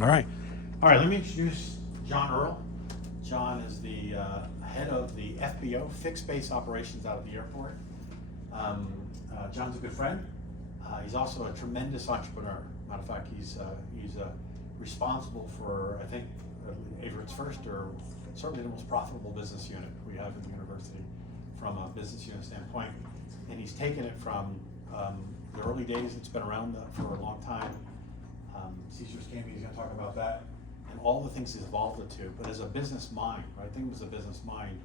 All right. Let me introduce John Earl. John is the head of the FBO, Fixed Base Operations out of the airport. John's a good friend. He's also a tremendous entrepreneur. Matter of fact, he's responsible for, I think, Averett's first or certainly the most profitable business unit we have in the university from a business unit standpoint. And he's taken it from the early days, it's been around for a long time. Caesar's came, he's gonna talk about that, and all the things he's evolved it to. But as a business mind, right, I think it was a business mind,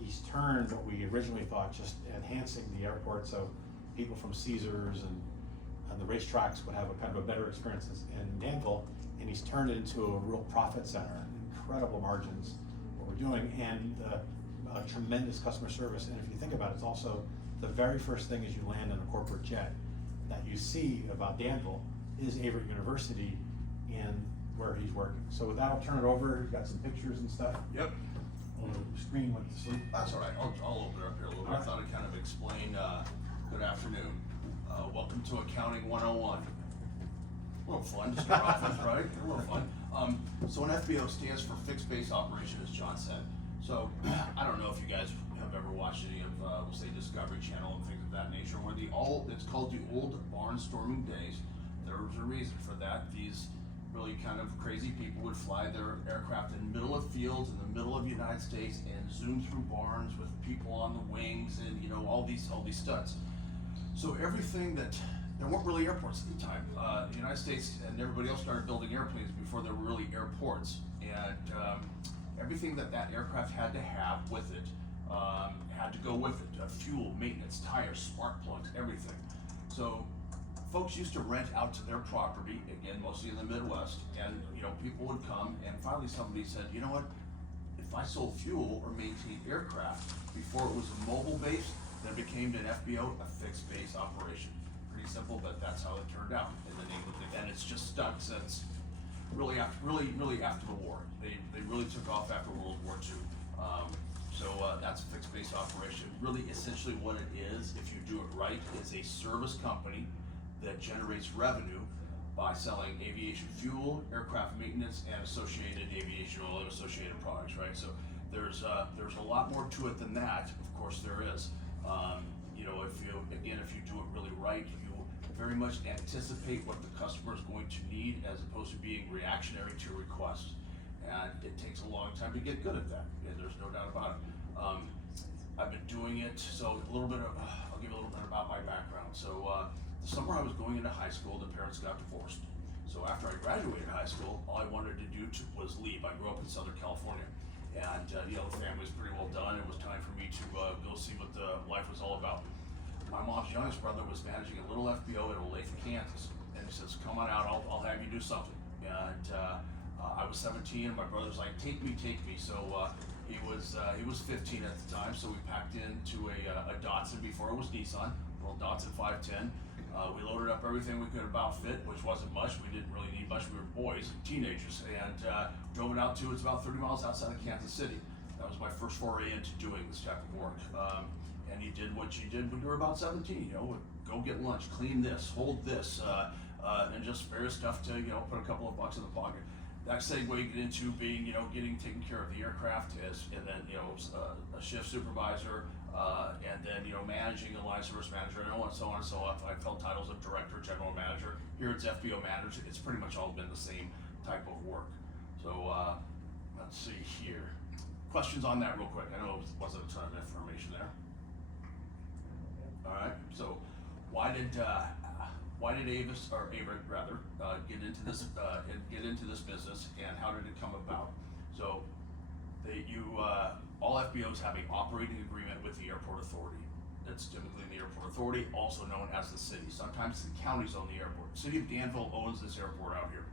he's turned what we originally thought, just enhancing the airport so people from Caesars and the racetracks would have a kind of a better experience in Danville, and he's turned it into a real profit center, incredible margins, what we're doing, and tremendous customer service. And if you think about it, it's also the very first thing as you land in a corporate jet that you see about Danville is Averett University and where he's working. So with that, I'll turn it over. He's got some pictures and stuff. Yep. On the screen with the sleep. That's all right. I'll open it up here a little bit. I thought I'd kind of explain. Good afternoon. Welcome to Accounting 101. A little fun to start off with, right? A little fun. So an FBO stands for Fixed Base Operation, as John said. So I don't know if you guys have ever watched any of, let's say, Discovery Channel and things of that nature, where it's called the old barnstorming days. There was a reason for that. These really kind of crazy people would fly their aircraft in the middle of fields in the middle of the United States and zoom through barns with people on the wings and all these stunts. So everything that there weren't really airports at the time. The United States and everybody else started building airplanes before there were really airports, and everything that aircraft had to have with it had to go with it: fuel, maintenance, tires, spark plugs, everything. So folks used to rent out to their property, again, mostly in the Midwest, and people would come, and finally somebody said, you know what, if I sold fuel or maintained aircraft, before it was a mobile base, then it became an FBO, a fixed base operation. Pretty simple, but that's how it turned out in the name of it, and it's just stuck since really after the war. They really took off after World War II. So that's a fixed base operation. Really, essentially what it is, if you do it right, is a service company that generates revenue by selling aviation fuel, aircraft maintenance, and associated aviation oil and associated products, right? So there's a lot more to it than that. Of course there is. If you do it really right, you very much anticipate what the customer is going to need as opposed to being reactionary to a request. And it takes a long time to get good at that, and there's no doubt about it. I've been doing it, so I'll give you a little bit about my background. So the summer I was going into high school, the parents got divorced. So after I graduated high school, all I wanted to do was leave. I grew up in Southern California, and the family was pretty well done. It was time for me to go see what life was all about. My mom's youngest brother was managing a little FBO in Olathe, Kansas, and he says, "Come on out, I'll have you do something." And I was 17, and my brother's like, "Take me." So he was 15 at the time, so we packed into a Datsun before it was Nissan, a little Datsun 510. We loaded up everything we could about fit, which wasn't much. We didn't really need much. We were boys, teenagers, and drove it out to, it's about 30 miles outside of Kansas City. That was my first foray into doing this type of work. And you did what you did when you were about 17, go get lunch, clean this, hold this, and just various stuff to, put a couple of bucks in the pocket. That segue get into being, taking care of the aircraft and then, a shift supervisor, and then, managing a line service manager, and so on and so on. I've held titles of director, general manager. Here it's FBO manager. It's pretty much all been the same type of work. So let's see here. Questions on that real quick? I know it wasn't a ton of information there. All right. So why did Averett rather get into this business, and how did it come about? So all FBOs have an operating agreement with the airport authority. That's typically the airport authority, also known as the city. Sometimes the counties own the airport. The city of Danville owns this airport out here.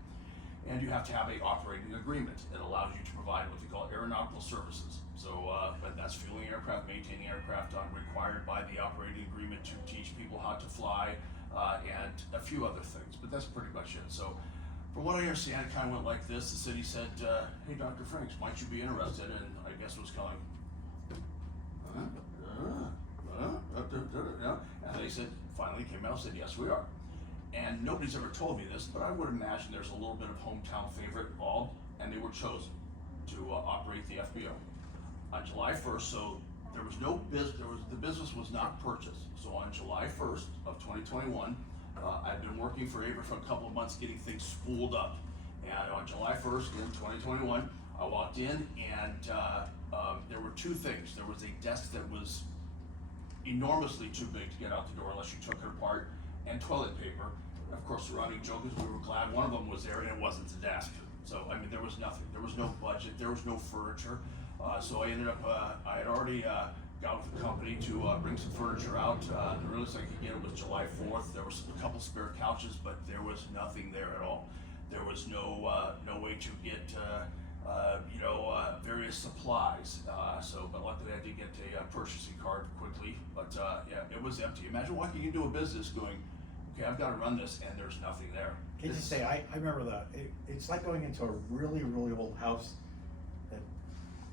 And you have to have an operating agreement that allows you to provide what they call aeronautical services. So, but that's fueling aircraft, maintaining aircraft, required by the operating agreement to teach people how to fly, and a few other things. But that's pretty much it. So, from what I understand, it kind of went like this. The city said, "Hey, Dr. Franks, might you be interested?" And I guess it was kind of, and they said, finally came out and said, "Yes, we are." And nobody's ever told me this, but I would imagine there's a little bit of hometown favorite involved, and they were chosen to operate the FBO on July 1st. So there was no the business was not purchased. So on July 1st of 2021, I've been working for Averett for a couple of months getting things spooled up. And on July 1st in 2021, I walked in and there were two things. There was a desk that was enormously too big to get out the door unless you took it apart, and toilet paper. Of course, the running joke is we were glad one of them was there and it wasn't the desk. So, I mean, there was nothing. There was no budget. There was no furniture. So I ended up, I had already got with the company to bring some furniture out. The earliest I could get it was July 4th. There was a couple spare couches, but there was nothing there at all. There was no way to get, various supplies. But luckily I did get a purchasing card quickly. But yeah, it was empty. Imagine walking into a business going, okay, I've got to run this, and there's nothing there. Can you just say, I remember it's like going into a really, really old house that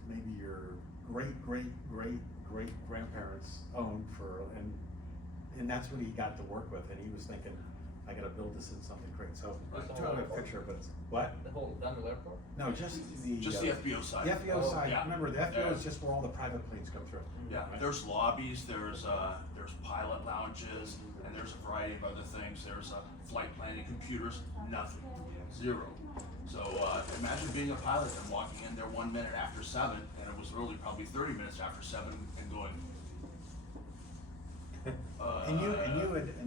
maybe your great-great-great-great-grandparents owned and that's what he got to work with, and he was thinking, I gotta build this into something great. So I'm trying to get a picture, but it's, what? The whole Dundle Airport? No, just the FBO side. The FBO Oh, side. yeah. Remember, the FBO Yeah. is just where all the private planes come through. Yeah, right? there's lobbies, there's pilot lounges, and there's a variety of other things. There's flight planning computers, nothing, zero. So imagine being a pilot and walking in there 1 minute after 7, and it was really probably 30 minutes after 7, and going. And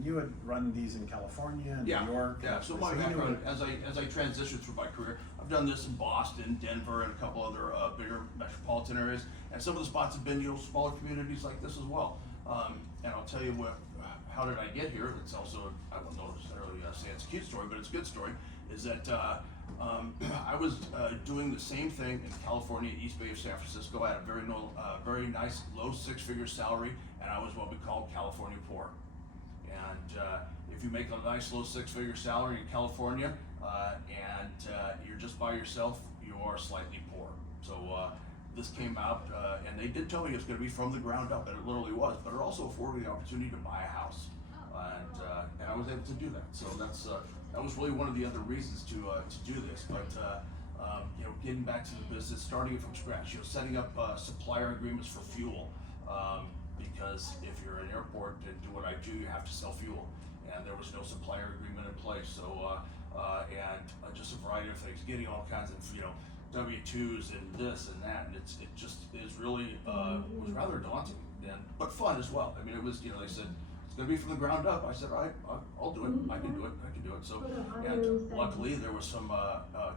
you had run these in California and Yeah, New York. yeah. So my you knew background, it. as I transitioned through my career, I've done this in Boston, Denver, and a couple other bigger metropolitan areas, and some of the spots have been smaller communities like this as well. And I'll tell you how did I get here? It's also, I don't know necessarily say it's a cute story, but it's a good story. Is that I was doing the same thing in California, East Bay of San Francisco. I had a very nice low six-figure salary, and I was what we call California poor. And if you make a nice low six-figure salary in California and you're just by yourself, you are slightly poor. So this came out, and they did tell me it was going to be from the ground up, and it literally was. But it also afforded me the opportunity to buy a house, and I was able to do that. So that was really one of the other reasons to do this. But getting back to the business, starting it from scratch, setting up supplier agreements for fuel. Because if you're an airport and do what I do, you have to sell fuel, and there was no supplier agreement in place. So and just a variety of things, getting all kinds of W-2s and this and that, and it just is really was rather daunting, but fun as well. I mean, it was they said it's going to be from the ground up. I said, all right, I'll do it. I can do it. So, and luckily there was some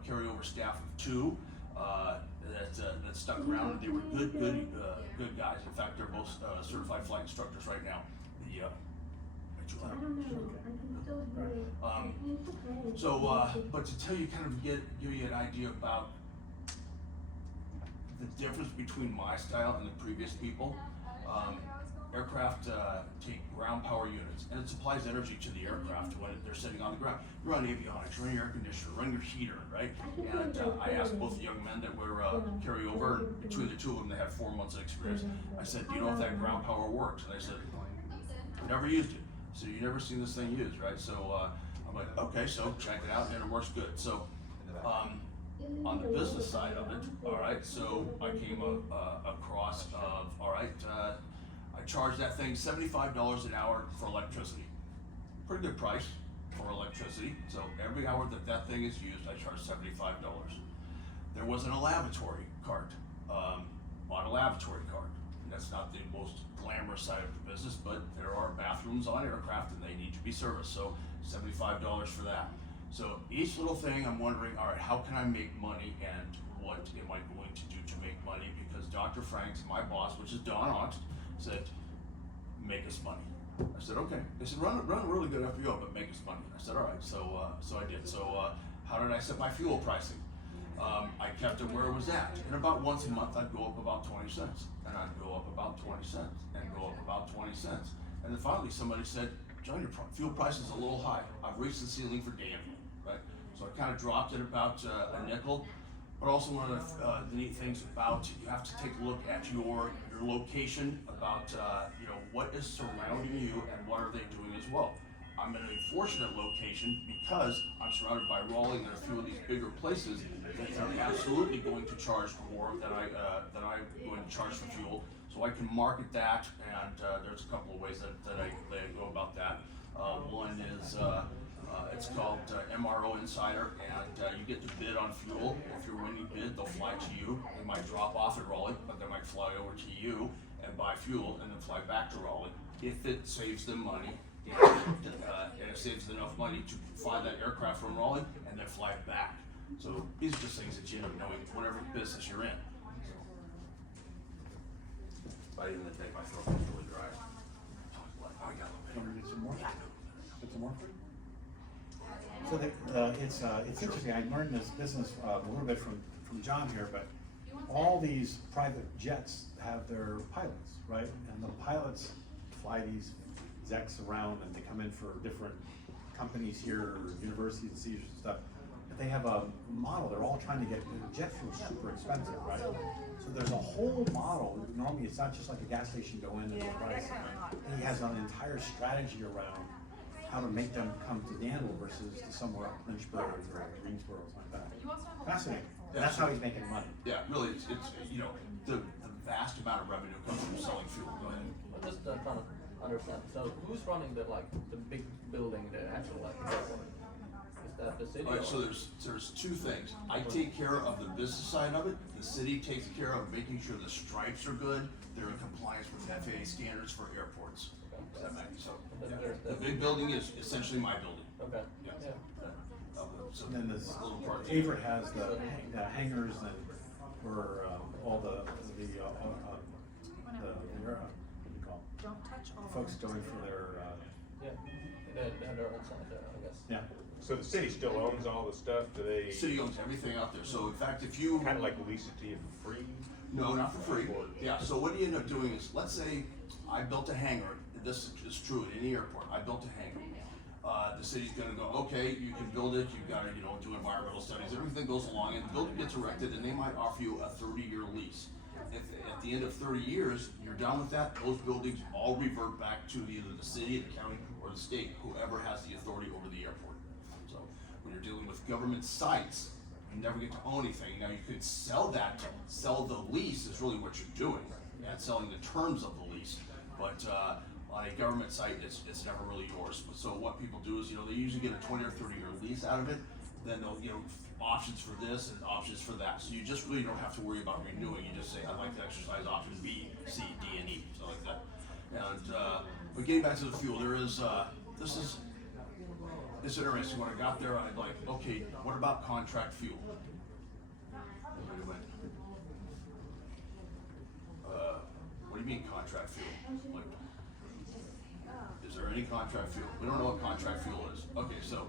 carryover staff of 2 that stuck around, and they were good guys. In fact, they're both certified flight instructors right now. But to tell you, kind of give you an idea about the difference between my style and the previous people. Aircraft take ground power units, and it supplies energy to the aircraft when they're sitting on the ground. You run avionics, run your air conditioner, run your heater, right? And I asked both the young men that were carryover, and between the two of them, they had 4 months of experience. I said, do you know if that ground power works? And they said, never used it. So you never seen this thing used, right? So I'm like, okay, so check it out, and it works good. So on the business side of it, all right, so I came across of, all right, I charged that thing $75 an hour for electricity. Pretty good price for electricity. So every hour that thing is used, I charge $75. There wasn't a lavatory cart. Bought a lavatory cart. And that's not the most glamorous side of the business, but there are bathrooms on aircraft and they need to be serviced. So $75 for that. So each little thing, I'm wondering, all right, how can I make money, and what am I going to do to make money? Because Dr. Franks, my boss, which is Don Oxt, said, make us money. I said, okay. They said, run a really good FBO, but make us money. I said, all right. So I did. So how did I set my fuel pricing? I kept it where it was at. And about once a month, I'd go up about 20 cents. And I'd go up about 20 cents. And go up about 20 cents. And then finally somebody said, John, your fuel price is a little high. I've reached the ceiling for damn you, right? So I kind of dropped it about a nickel. But also one of the neat things about, you have to take a look at your location, about what is surrounding you and what are they doing as well. I'm in a fortunate location because I'm surrounded by Raleigh and a few of these bigger places that are absolutely going to charge more than I'm going to charge for fuel. So I can market that, and there's a couple of ways that I go about that. One is it's called MRO Insider, and you get to bid on fuel. If you're winning bid, they'll fly to you. They might drop off at Raleigh, but they might fly over to you and buy fuel and then fly back to Raleigh. If it saves them money, and it saves enough money to fly that aircraft from Raleigh and then fly it back. So these are just things that you end up knowing whatever business you're in. By the end of the day, my throat is really dry. Oh, I got a Want little me to get some more? Get some more for you? So it's interesting, I learned this business a little bit from John here, but all these private jets have their pilots, right? And the pilots fly these execs around, and they come in for different companies here, universities and seizures and stuff. But they have a model, they're all trying to get, jet fuel's super expensive, right? So there's a whole model. Normally it's not just like a gas station go in and the price. He has an entire strategy around how to make them come to Danville versus to somewhere up Lynchburg or Greensboro or something like that. Fascinating. That's how he's making money. Yeah, really, it's you know, the vast amount of revenue comes from selling fuel. Go ahead. I'm just trying to understand. So who's running the big building, the actual airport? Is that the city? All right, or? so there's two things. I take care of the business side of it. The city takes care of making sure the stripes are good. They're in compliance with FAA standards for airports. Does that make sense? The big building is essentially my building. Okay. Yeah. So And then this little part. Averett has the hangars and where all the what do you call it? Don't touch all. Folks going for their Yeah. They're outside there, I guess. yeah. So the city still owns all the stuff, do they? The city owns everything out there. So in fact, if you Kind of like lease it to you for free? No, not for free. Yeah, so what you end up doing is, let's say I built a hangar, this is true at any airport, I built a hangar. The city's gonna go, okay, you can build it, you've gotta, do environmental studies, everything goes along, and the building gets erected, and they might offer you a 30-year lease. If at the end of 30 years, you're done with that, those buildings all revert back to either the city, the county, or the state, whoever has the authority over the airport. So, when you're dealing with government sites, you never get to own anything. Now you could sell sell the lease is really what you're doing, and selling the terms of the lease. But on a government site, it's never really yours. So what people do is, they usually get a 20 or 30-year lease out of it. Then they'll, options for this and options for that. So you just really don't have to worry about renewing. You just say, I'd like to exercise option B, C, D, and E, so like that. And but getting back to the fuel, there is it's interesting. When I got there, I'm like, okay, what about contract fuel? Everybody went, what do you mean contract fuel? Like, is there any contract fuel? We don't know what contract fuel is. Okay, so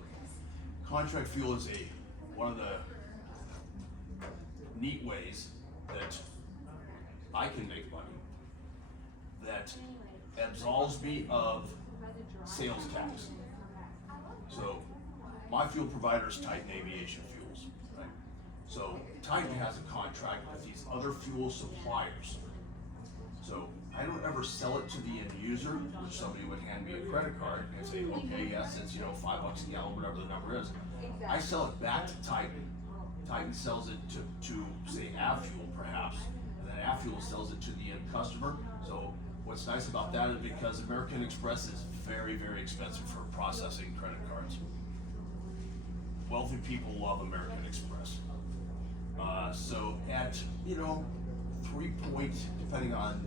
contract fuel is one of the neat ways that I can make money that absolves me of sales tax. So my fuel provider is Titan Aviation Fuels, right? So Titan has a contract with these other fuel suppliers. So I don't ever sell it to the end user, which somebody would hand me a credit card and say, okay, yes, it's $5 a gallon, whatever the number is. I sell it back to Titan. Titan sells it to say Avfuel perhaps, and then Avfuel sells it to the end customer. So what's nice about that is because American Express is very, very expensive for processing credit cards. Wealthy people love American Express. So at 3 point, depending on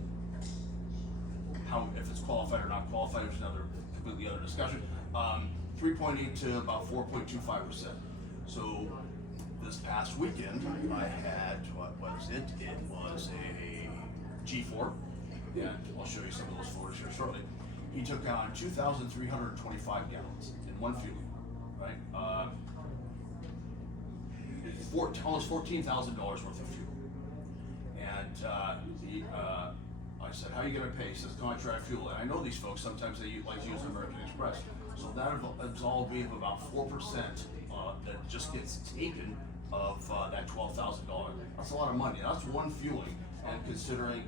if it's qualified or not qualified, which is another completely other discussion. 3.8 to about 4.25%. So this past weekend, I had, what was it? It was a G4, and I'll show you some of those photos here shortly. He took on 2,325 gallons in one fueling, right? Almost $14,000 worth of fuel. And I said, how are you gonna pay? He says, contract fuel. And I know these folks, sometimes they like to use American Express. So that absolved me of about 4% that just gets taken of that $12,000. That's a lot of money. That's one fueling. And considering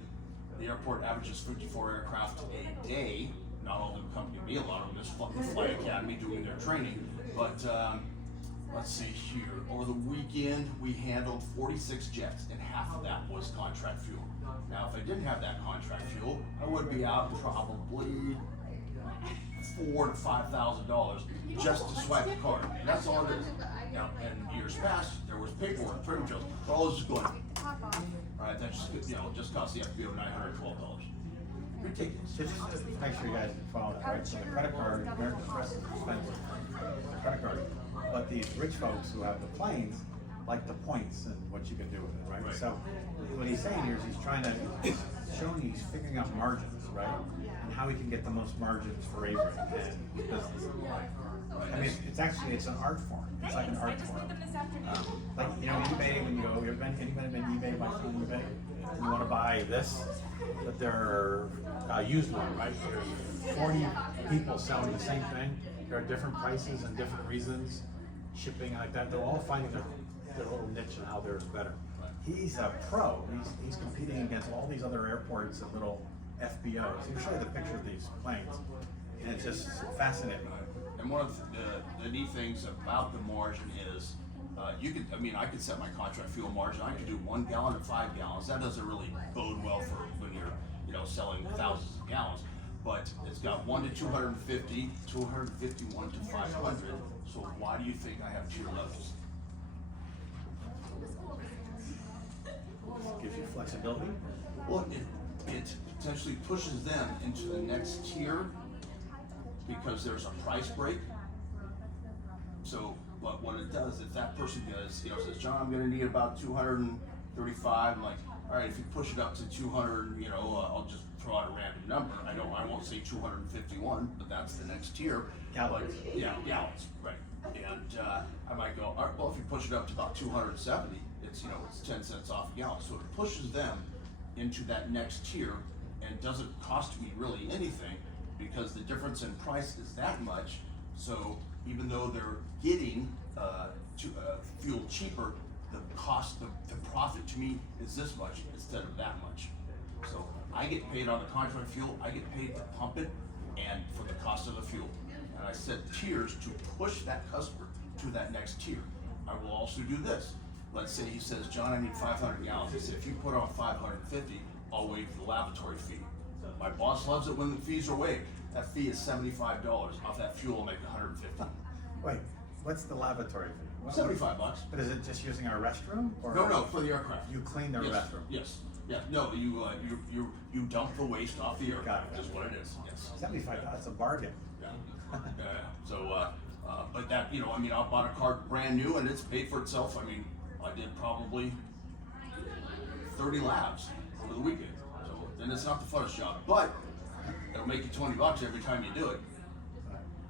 the airport averages 54 aircraft a day, not all of them come to me, a lot of them just the Flight Academy doing their training. But let's see here, over the weekend, we handled 46 jets, and half of that was contract fuel. Now, if I didn't have that contract fuel, I would be out probably $4,000 to $5,000 just to swipe the card. And that's all it is. Now, in years past, there was paperwork, pretty much all this is going. All right, that just cost the FBO $912. Ridiculous. Just to make sure you guys follow that, right? So the credit card, American Express is expensive, credit card. But these rich folks who have the planes like the points and what you can do with it, right? Right. So what he's saying here is he's showing you, he's figuring out margins, right? And how he can get the most margins for Averett and business. I mean, it's an art form. It's like an art form. Like, eBay, when you go, anybody been eBay, buy something on eBay? You want to buy this, but they're used one, right? There's 40 people selling the same thing. There are different prices and different reasons, shipping like that. They're all finding their little niche and how they're better. He's a pro. He's competing against all these other airports and little FBOs. He'll show you the picture of these planes, and it's just fascinating. And one of the neat things about the margin is, I could set my contract fuel margin. I could do 1 gallon and 5 gallons. That doesn't really bode well for when you're, selling thousands of gallons. But it's got 1 to 250, 251 to 500. So why do you think I have tier levels? Gives you flexibility. Well, it potentially pushes them into the next tier because there's a price break. So what it does, if that person does, says, John, I'm gonna need about 235, I'm like, all right, if you push it up to 200, I'll just throw out a random number. I won't say 251, but that's the next tier. Gallons. Yeah, gallons, right. And I might go, all right, well, if you push it up to about 270, it's 10 cents off a gallon. So it pushes them into that next tier and doesn't cost me really anything because the difference in price is that much. So even though they're getting fuel cheaper, the profit to me is this much instead of that much. So I get paid on the contract fuel, I get paid to pump it and for the cost of the fuel. And I set tiers to push that customer to that next tier. I will also do this. Let's say he says, John, I need 500 gallons. I say, if you put on 550, I'll waive the lavatory fee. My boss loves it when the fees are waived. That fee is $75. Off that fuel, I'll make 150. Wait, what's the lavatory fee? $75. But is it just using our restroom? Or No, for the aircraft. You clean their Yes, restroom? yes, yeah, no, you dump the waste off the aircraft, Got it. is what it is, yes. $75, that's a bargain. Yeah, yeah, so, but that, I bought a car brand new and it's paid for itself. I did probably 30 laps over the weekend. So then it's not the funnest job, but it'll make you $20 every time you do it.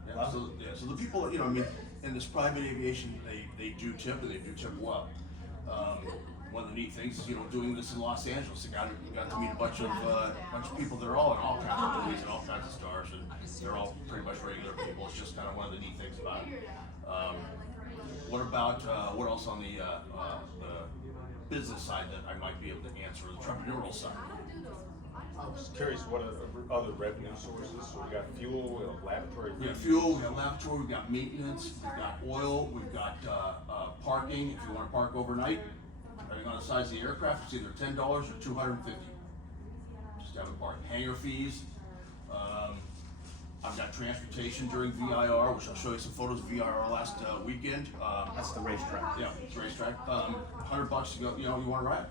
Yeah, Wow. so the people, in this private aviation, they do tip and they do tip well. One of the neat things is, doing this in Los Angeles, I got to meet a bunch of people that are all in all kinds of movies and all kinds of stars, and they're all pretty much regular people. It's just kind of one of the neat things about it. What about, what else on the business side that I might be able to answer, the entrepreneurial side? I was curious what other revenue sources. So we got fuel, we have laboratory. We got fuel, we got laboratory, we got maintenance, we've got oil, we've got parking. If you want to park overnight, depending on the size of the aircraft, it's either $10 or $250. Just have a park. Hangar fees. I've got transportation during VIR, which I'll show you some photos of VIR last weekend. That's the racetrack. Yeah, it's a racetrack. $100 to go. You want to ride?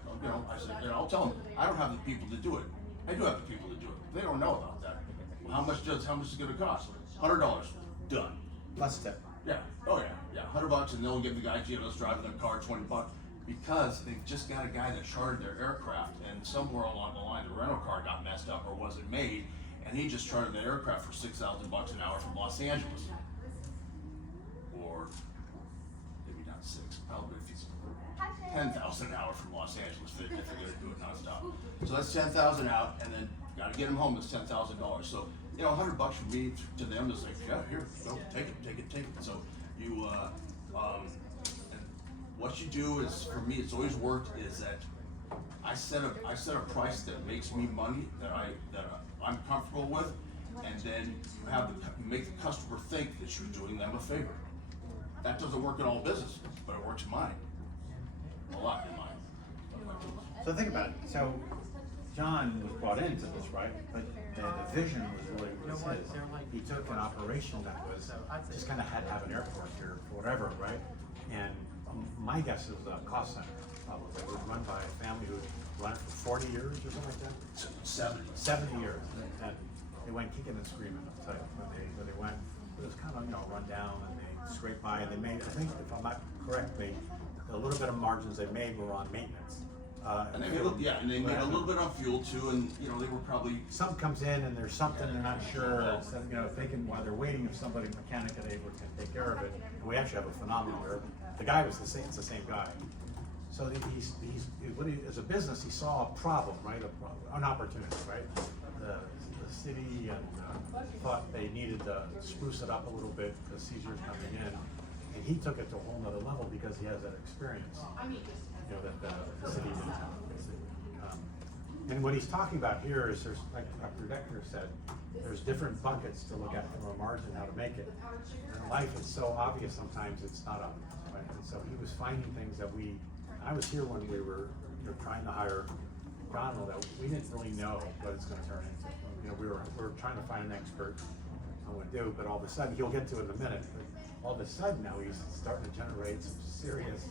I said, I'll tell them I don't have the people to do it. I do have the people to do it. They don't know about that. Well, how much is it going to cost? $100. Done. Plus tip. Yeah. Oh yeah. $100, and they'll give the guy that's driving their car $20 because they've just got a guy that chartered their aircraft, and somewhere along the line the rental car got messed up or wasn't made, and he just chartered the aircraft for $6,000 an hour from Los Angeles, or maybe not six, probably $10,000 an hour from Los Angeles if they're going to do it nonstop. So that's $10,000 out, and then got to get him home. It's $10,000. So $100 for me to them is like, yeah, here, go, take it. So you, and what you do is, for me, it's always worked. Is that I set a price that makes me money that I'm comfortable with, and then you have make the customer think that you're doing them a favor. That doesn't work in all businesses, but it works in mine. A lot in mine. So think about it. So John was brought into this, right? But the vision was really was his. He took an operation that was just kind of had to have an airport here for whatever, right? And my guess is a cost center probably. It was run by a family who run it for 40 years or something like that. 70 years. And they went kicking and screaming, I'll tell you, when they went. It was kind of, run down, and they scraped by, and they made, I think, if I'm not correct, a little bit of margins they made were on maintenance. And they made a little bit on fuel too, and they were probably. Something comes in and there's something they're not sure, if they can, while they're waiting, if somebody mechanic at Averett can take care of it. And we actually have a phenomenal here. The guy was it's the same guy. So as a business, he saw a problem, right? An opportunity, right? The city thought they needed to spruce it up a little bit because Caesar's coming in. And he took it to a whole nother level because he has that experience, that the city didn't have. And what he's talking about here is there's, like Dr. Decker said, there's different buckets to look at from a margin, how to make it. And life is so obvious sometimes it's not obvious, right? And so he was finding things that I was here when we were trying to hire Donald, that we didn't really know what it's gonna turn into. We were trying to find an expert on what to do, but all of a sudden, he'll get to it in a minute, but all of a sudden now he's starting to generate some serious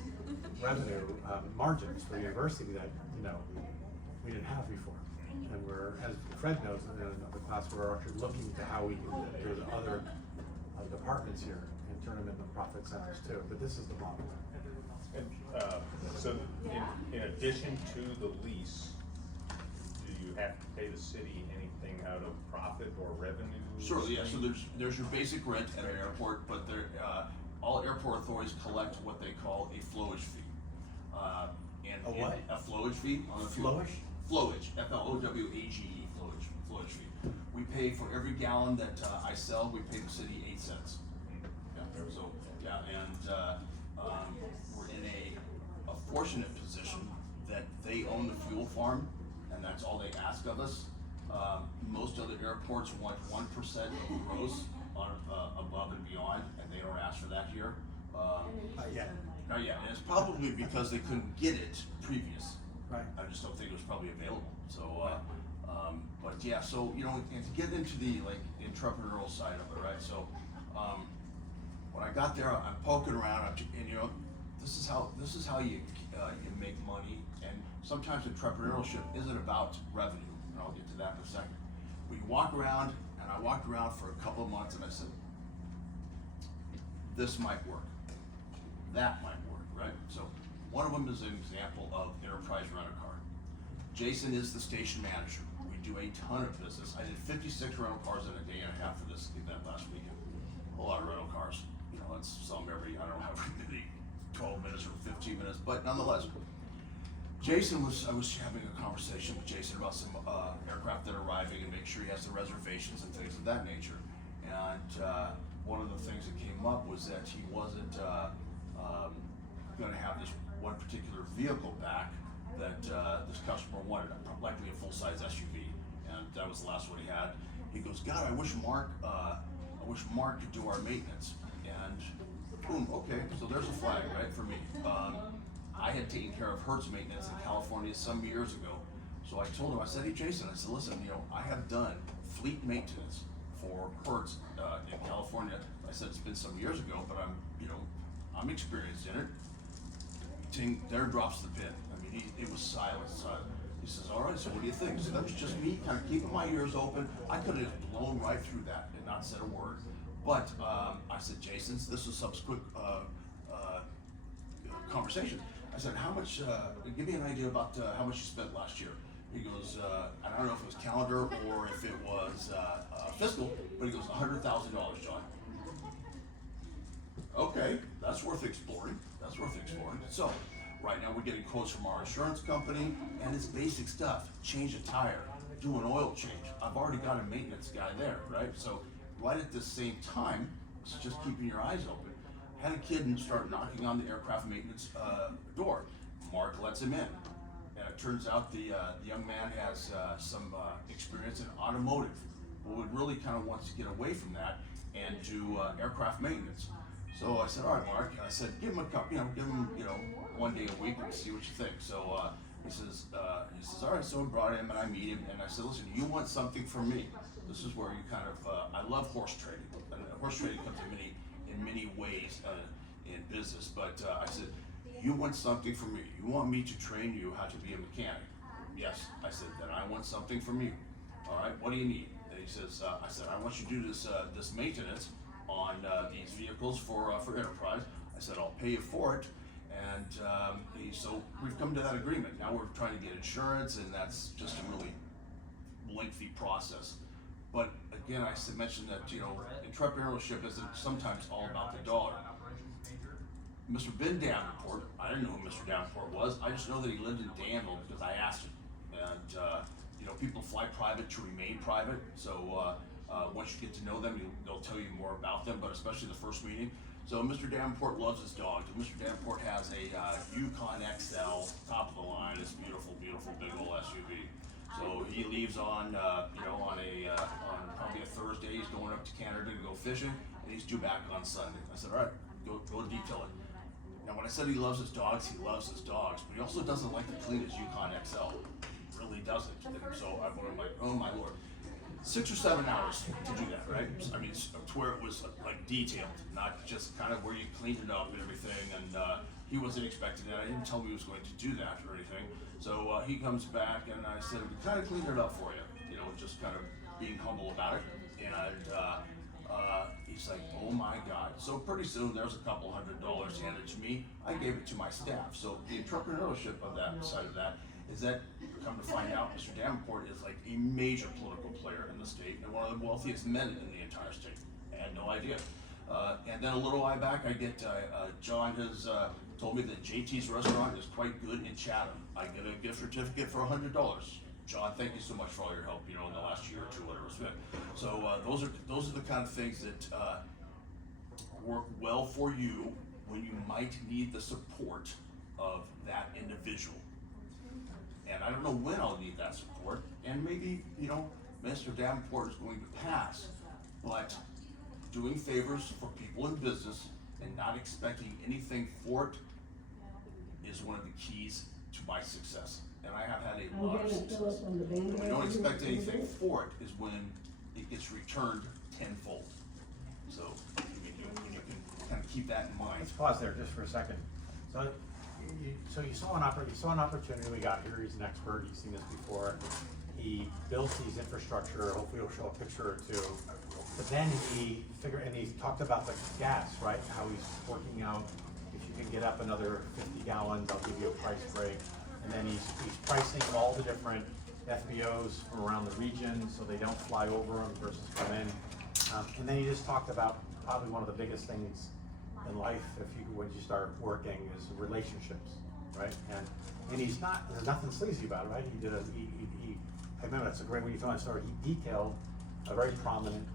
revenue margins for the university that we didn't have before. And we're, as Fred knows in another class, we're actually looking to how we can do the other departments here and turn them into profit centers too. But this is the model. And so, in addition to the lease, do you have to pay the city anything out of profit or revenue? Sure, yeah, so there's your basic rent at an airport, but all airport authorities collect what they call a flowage fee. A what? A flowage fee on the fuel. Flowage? Flowage, F-L-O-W-A-G-E, flowage fee. We pay for every gallon that I sell, we pay the city 8 cents. Yeah, so, we're in a fortunate position that they own the fuel farm, and that's all they ask of us. Most other airports want 1% of gross on above and beyond, and they don't ask for that here. Not yet, and it's probably because they couldn't get it previous. Right. I just don't think it was probably available. So, but yeah, so and to get into the entrepreneurial side of it, right? So, when I got there, I'm poking around, and this is how you make money. And sometimes entrepreneurship isn't about revenue, and I'll get to that in a second. We walk around, and I walked around for a couple of months, and I said, this might work. That might work, right? So one of them is an example of enterprise rent-a-car. Jason is the station manager. We do a ton of business. I did 56 rental cars in a day and a half for this event last weekend. A lot of rental cars. It's some every, I don't know how many, 12 minutes or 15 minutes, but nonetheless. I was having a conversation with Jason about some aircraft that are arriving and make sure he has the reservations and things of that nature. And one of the things that came up was that he wasn't going to have this one particular vehicle back that this customer wanted, likely a full-size SUV, and that was the last one he had. He goes, God, I wish Mark could do our maintenance. And boom, okay, so there's a flag, right, for me. I had taken care of Hertz maintenance in California some years ago. So I told him, I said, hey Jason, I said, listen, I have done fleet maintenance for Hertz in California. I said, it's been some years ago, but I'm experienced in it. Ting, there drops the pin. I mean, it was silent. He says, all right, so what do you think? So that was just me kind of keeping my ears open. I could have blown right through that and not said a word. But I said, Jason, this was subsequent conversation. I said, how much, give me an idea about how much you spent last year. He goes, I don't know if it was calendar or if it was fiscal, but he goes, $100,000, John. Okay, that's worth exploring. So, right now we're getting quotes from our insurance company, and it's basic stuff. Change a tire, do an oil change. I've already got a maintenance guy there, right? So, right at the same time, it's just keeping your eyes open. Had a kid and start knocking on the aircraft maintenance door. Mark lets him in. And it turns out the young man has some experience in automotive. but would really kind of wants to get away from that and do aircraft maintenance. So I said, all right, Mark. I said, give him a couple, give him, 1 day a week and see what you think. So he says, all right. So I brought him and I meet him and I said, listen, you want something from me? This is where you kind of, I love horse trading. And horse trading comes in many ways in business. But I said, you want something from me? You want me to train you how to be a mechanic? Yes. I said, then I want something from you. All right. What do you need? And he says, I said, I want you to do this maintenance on these vehicles for Enterprise. I said, I'll pay you for it. And so we've come to that agreement. Now we're trying to get insurance, and that's just a really lengthy process. But again, I mentioned that, entrepreneurship isn't sometimes all about the dollar. Mr. Ben Davenport, I didn't know who Mr. Davenport was. I just know that he lived in Danville because I asked him. And, people fly private to remain private. So once you get to know them, they'll tell you more about them, but especially the first meeting. So Mr. Davenport loves his dogs. Mr. Davenport has a Yukon XL, top of the line. It's beautiful, beautiful, big old SUV. So he leaves on probably a Thursday. He's going up to Canada to go fishing, and he's due back on Sunday. I said, all right, go detail it. Now, when I said he loves his dogs, he loves his dogs, but he also doesn't like to clean his Yukon XL. He really doesn't. And so I'm like, oh my Lord. 6 or 7 hours to do that, right? I mean, to where it was like detailed, not just kind of where you cleaned it up and everything. And he wasn't expecting that. I didn't tell him he was going to do that or anything. So he comes back and I said, we kind of cleaned it up for you, just kind of being humble about it. And he's like, oh my God. So pretty soon there's a couple $100 handed to me. I gave it to my staff. So the entrepreneurship of that side of that is that, come to find out, Mr. Davenport is like a major political player in the state and one of the wealthiest men in the entire state. I had no idea. And then a little while back, I get John has told me that JT's restaurant is quite good in Chatham. I get a gift certificate for $100. John, thank you so much for all your help. In the last year or two, whatever it's been. So those are the kind of things that work well for you when you might need the support of that individual. And I don't know when I'll need that support. And maybe, Mr. Davenport is going to pass. But doing favors for people in business and not expecting anything for it is one of the keys to my success. And I have had a lot of success. When I don't expect anything for it is when it gets returned tenfold. So when you can kind of keep that in mind. Let's pause there just for a second. So you saw an opportunity. We got here. He's an expert. He's seen this before. He built these infrastructure. Hopefully, he'll show a picture or two. But then he talked about the gas, right? How he's working out. If you can get up another 50 gallons, I'll give you a price break. And then he's pricing all the different FBOs from around the region so they don't fly over them versus come in. And then he just talked about probably one of the biggest things in life when you start working is relationships, right? And he's not, there's nothing sleazy about it, right? I remember that's a great way you told that story. He detailed a very prominent,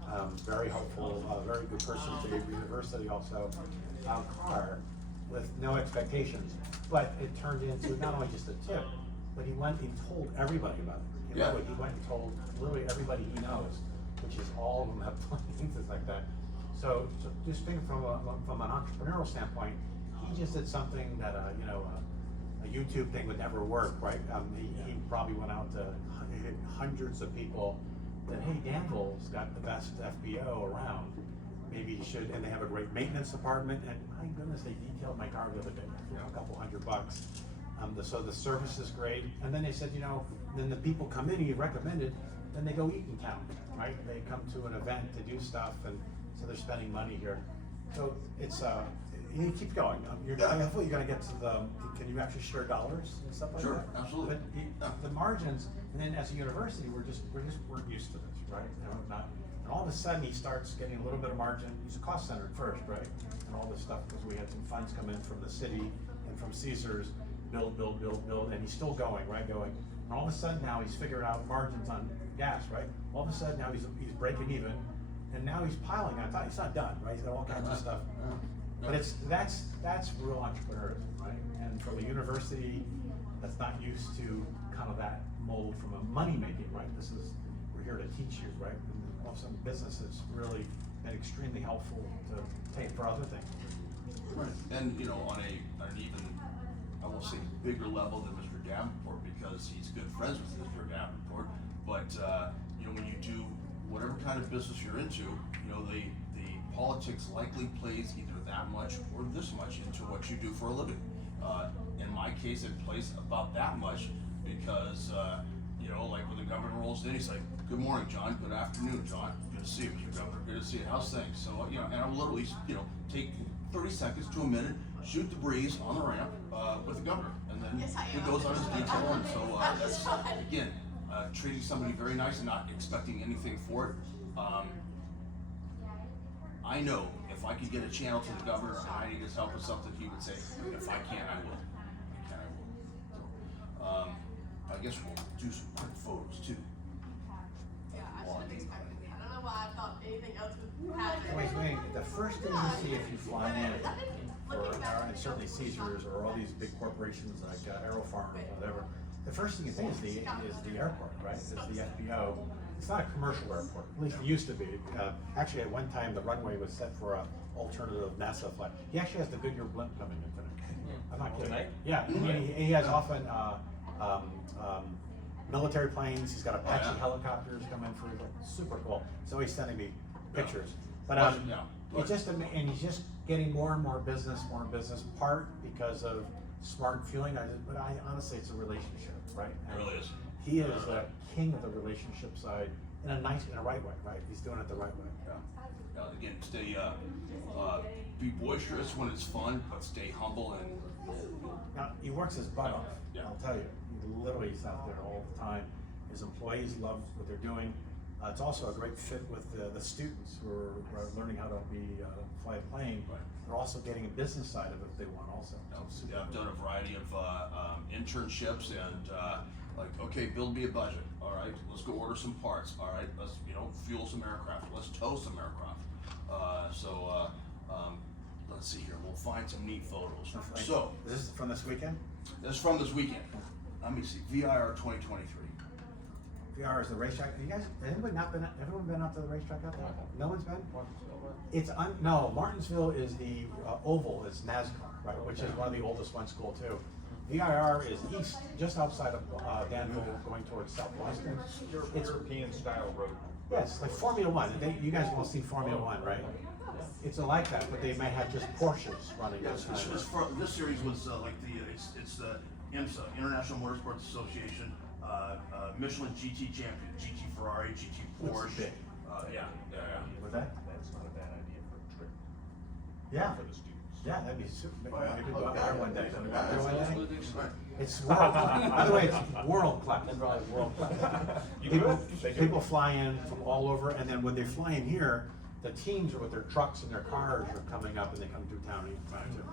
very helpful, very good person to the university also, car with no expectations. But it turned into not only just a tip, but he went and told everybody about it. He went and told literally everybody he knows, which is all of them have things like that. So just think from an entrepreneurial standpoint, he just did something that a YouTube thing would never work, right? He probably went out to hundreds of people that, hey, Danville's got the best FBO around. Maybe you should, and they have a great maintenance department. And my goodness, they detailed my car the other day for a couple $100. So the service is great. And then they said, then the people come in, he recommended, then they go eat in town, right? They come to an event to do stuff, and so they're spending money here. So it's you keep going. Hopefully you're gonna get to the. Can you actually share dollars and stuff like that? Sure, absolutely. But the margins, and then as a university, we're used to this, right? And all of a sudden he starts getting a little bit of margin. He's a cost center at first, right? And all this stuff because we had some funds come in from the city and from Caesars, build, and he's still going, right? And all of a sudden now he's figured out margins on gas, right? All of a sudden now he's breaking even. And now he's piling on top. He's not done, right? He's got all kinds of stuff. But that's real entrepreneurism, right? And from a university that's not used to kind of that mold from a money making, right? We're here to teach you, right? And well, some businesses really been extremely helpful to pay for other things. Right. And, you know, on an even, I won't say bigger level than Mr. Davenport, because he's good friends with Mr. Davenport, but, you know, when you do whatever kind of business you're into, you know, the politics likely plays either that much or this much into what you do for a living. In my case, it plays about that much, because, you know, like when the governor rolls in, he's like, "Good morning, John. Good afternoon, John. Good to see you, Mr. Governor. Good to see you. How's things?" So, you know, and I'll literally, you know, take 30 seconds to a minute, shoot the breeze on the ramp, with the governor, and then he goes on his detail. And so, that's, again, treating somebody very nice and not expecting anything for it. I know if I could get a channel to the governor and I need his help with something, he would say, "If I can, I will. If I can, I will." So, I guess we'll do some quick photos too. Yeah, I should have expected that. I don't know why I thought anything else would happen. Wait, the first thing you see if you fly in, and certainly Caesars or all these big corporations like Aerofirm or whatever, the first thing you think is the airport, right? Is the FBO. It's not a commercial airport, at least it used to be. Actually, at one time, the runway was set for a alternative NASA flight. He actually has the Goodyear blimp coming in today. I'm not kidding. Tonight? Yeah, he has often military planes. He's got Apache helicopters coming for super cool. So he's sending me pictures. But it's just and he's just getting more and more business, part because of smart fueling. But I honestly, it's a relationship, right? It really is. He is the king of the relationship side in a right way, right? He's doing it the right way. Yeah. Again, stay, be boisterous when it's fun, but stay humble and. Now, he works his butt off, Yeah. I'll tell you. He literally is out there all the time. His employees love what they're doing. It's also a great fit with the students who are learning how to fly a plane. Right. They're also getting a business side of it if they want also. Yeah, I've done a variety of internships and like, okay, build me a budget. All right, let's go order some parts. All right, let's fuel some aircraft. Let's tow some aircraft. Let's see here. We'll find some neat photos. So Is this from this weekend? this is from this weekend. Let me see. VIR 2023. VR is the racetrack. You guys, everyone been out to the racetrack out there? No one's been? No, Martinsville is the oval, is NASCAR, right, which is one of the oldest one school too. VIR is east, just outside of Danville, going towards Southwestern. It's European style road. yes, like Formula One. You guys will see Formula One, right? It's like that, but they may have just Porsches running. Yes, this series was like it's the IMSA, International Motorsports Association, Michelin GT champion, GT Ferrari, GT Porsche. It's big. Yeah. With that? That's not a bad idea for a trip Yeah. for the students. Yeah, that'd be super. Oh, yeah. Maybe go out there one day. Go out there one day. Right. It's world, by the way, it's world class. World class. People fly in from all over, and then when they fly in here, the teams are with their trucks and their cars are coming up and they come through town and fly too.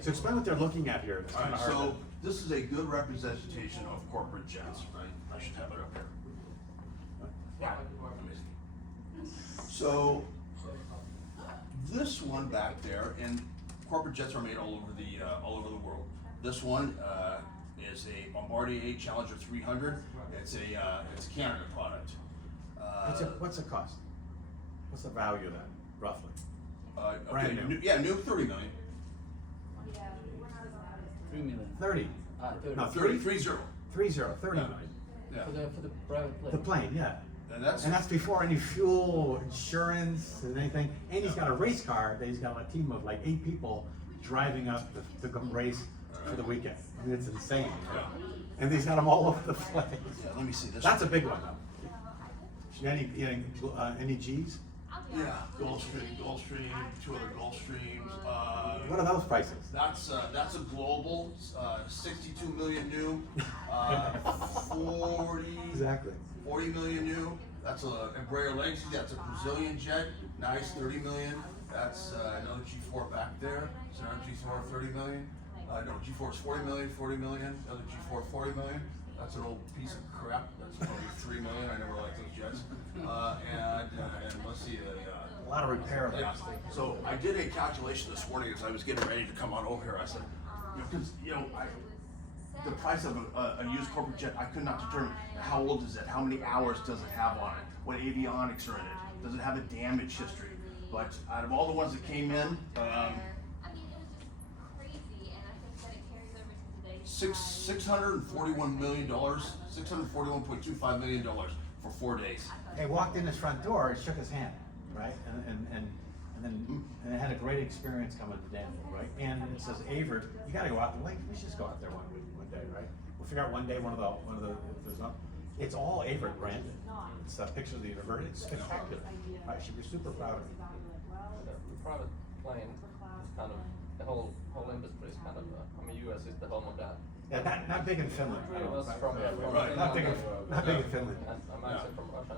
So explain what they're looking at here. It's All kind right, of hard so this is a good representation of corporate jets, right? I should have it up here. Yeah. So this one back there, and corporate jets are made all over the world. This one is a Bombardier Challenger 300. It's a Canada product. What's the cost? What's the value of that, roughly? Okay, Brand new. New 30 million. 3 million. 30. 30. No, 30 30 million. Yeah. For the private plane. The plane, yeah. And that's before any fuel, insurance, and anything. And he's got a race car that he's got a team of like 8 people driving up to come race for the weekend. I mean, it's insane. Yeah. And he's got them all over the place. Yeah, let me see this. That's a big one though. Any G's? Yeah, Gulfstream, 2 other Gulfstreams. What are those prices? That's a global, 62 million new, 40 million new. That's a Embraer Legacy. That's a Brazilian jet. Nice, 30 million. That's another G4 back there. Is there another G4 30 million? No, G4 is 40 million. Another G4 40 million. That's an old piece of crap. That's probably 3 million. I never liked those jets. And let's see. A lot of repair. Yeah. So I did a calculation this morning as I was getting ready to come on over here. I said, because the price of a used corporate jet, I could not determine how old is it, how many hours does it have on it, what avionics are in it, does it have a damage history. But out of all the ones that came in, $641 million, $641.25 million for 4 days. They walked in his front door and shook his hand, right? And then had a great experience coming to Danville, right? And it says Averett, you gotta go out there, like, we should just go out there one day, right? We'll figure out one day, one of the, if there's not, it's all Averett branded. It's pictures of the university, it's spectacular. I should be super proud of it. The private plane is kind of, the whole industry is kind of, US is the home of that. Yeah, not big in Finland. I was from Right. Not big Finland. in Finland. I'm actually from Russia.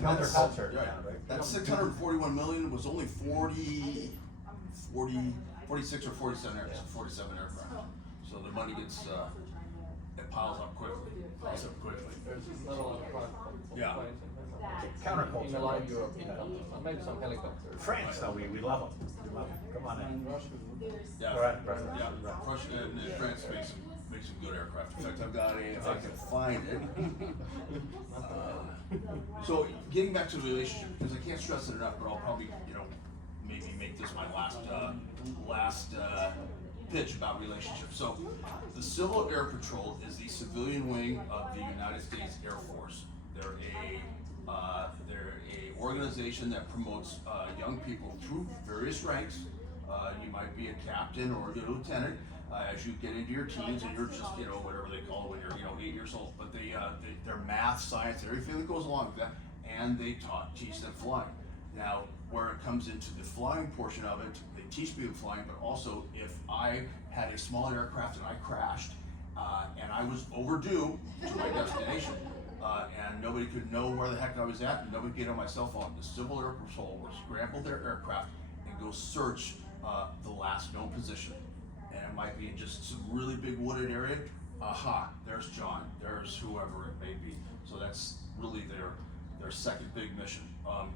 Counterculture, Right. yeah, right? That 641 million was only 46 or 47 aircraft. So the money gets, it piles up quickly. There's not a lot of private Yeah. planes in Finland. Counterculture. In a lot of European countries, and maybe some helicopters. France, though, we love them. We love them. Come on in. Yeah, Right. yeah. Russia and France makes some good aircraft. In fact, I've got a, if I can find it. So getting back to the relationship, because I can't stress it enough, but I'll probably, maybe make this my last pitch about relationships. So the Civil Air Patrol is the civilian wing of the United States Air Force. They're a organization that promotes young people through various ranks. You might be a captain or a lieutenant as you get into your teens, and you're just, whatever they call it when you're, 8 years old. But they're math, science, everything that goes along with that, and they teach them flying. Now, where it comes into the flying portion of it, they teach me flying, but also if I had a small aircraft and I crashed, and I was overdue to my destination, and nobody could know where the heck I was at, and nobody could get on my cell phone, the Civil Air Patrol would scramble their aircraft and go search the last known position. And it might be in just some really big wooded area. Aha, there's John, there's whoever it may be. So that's really their second big mission.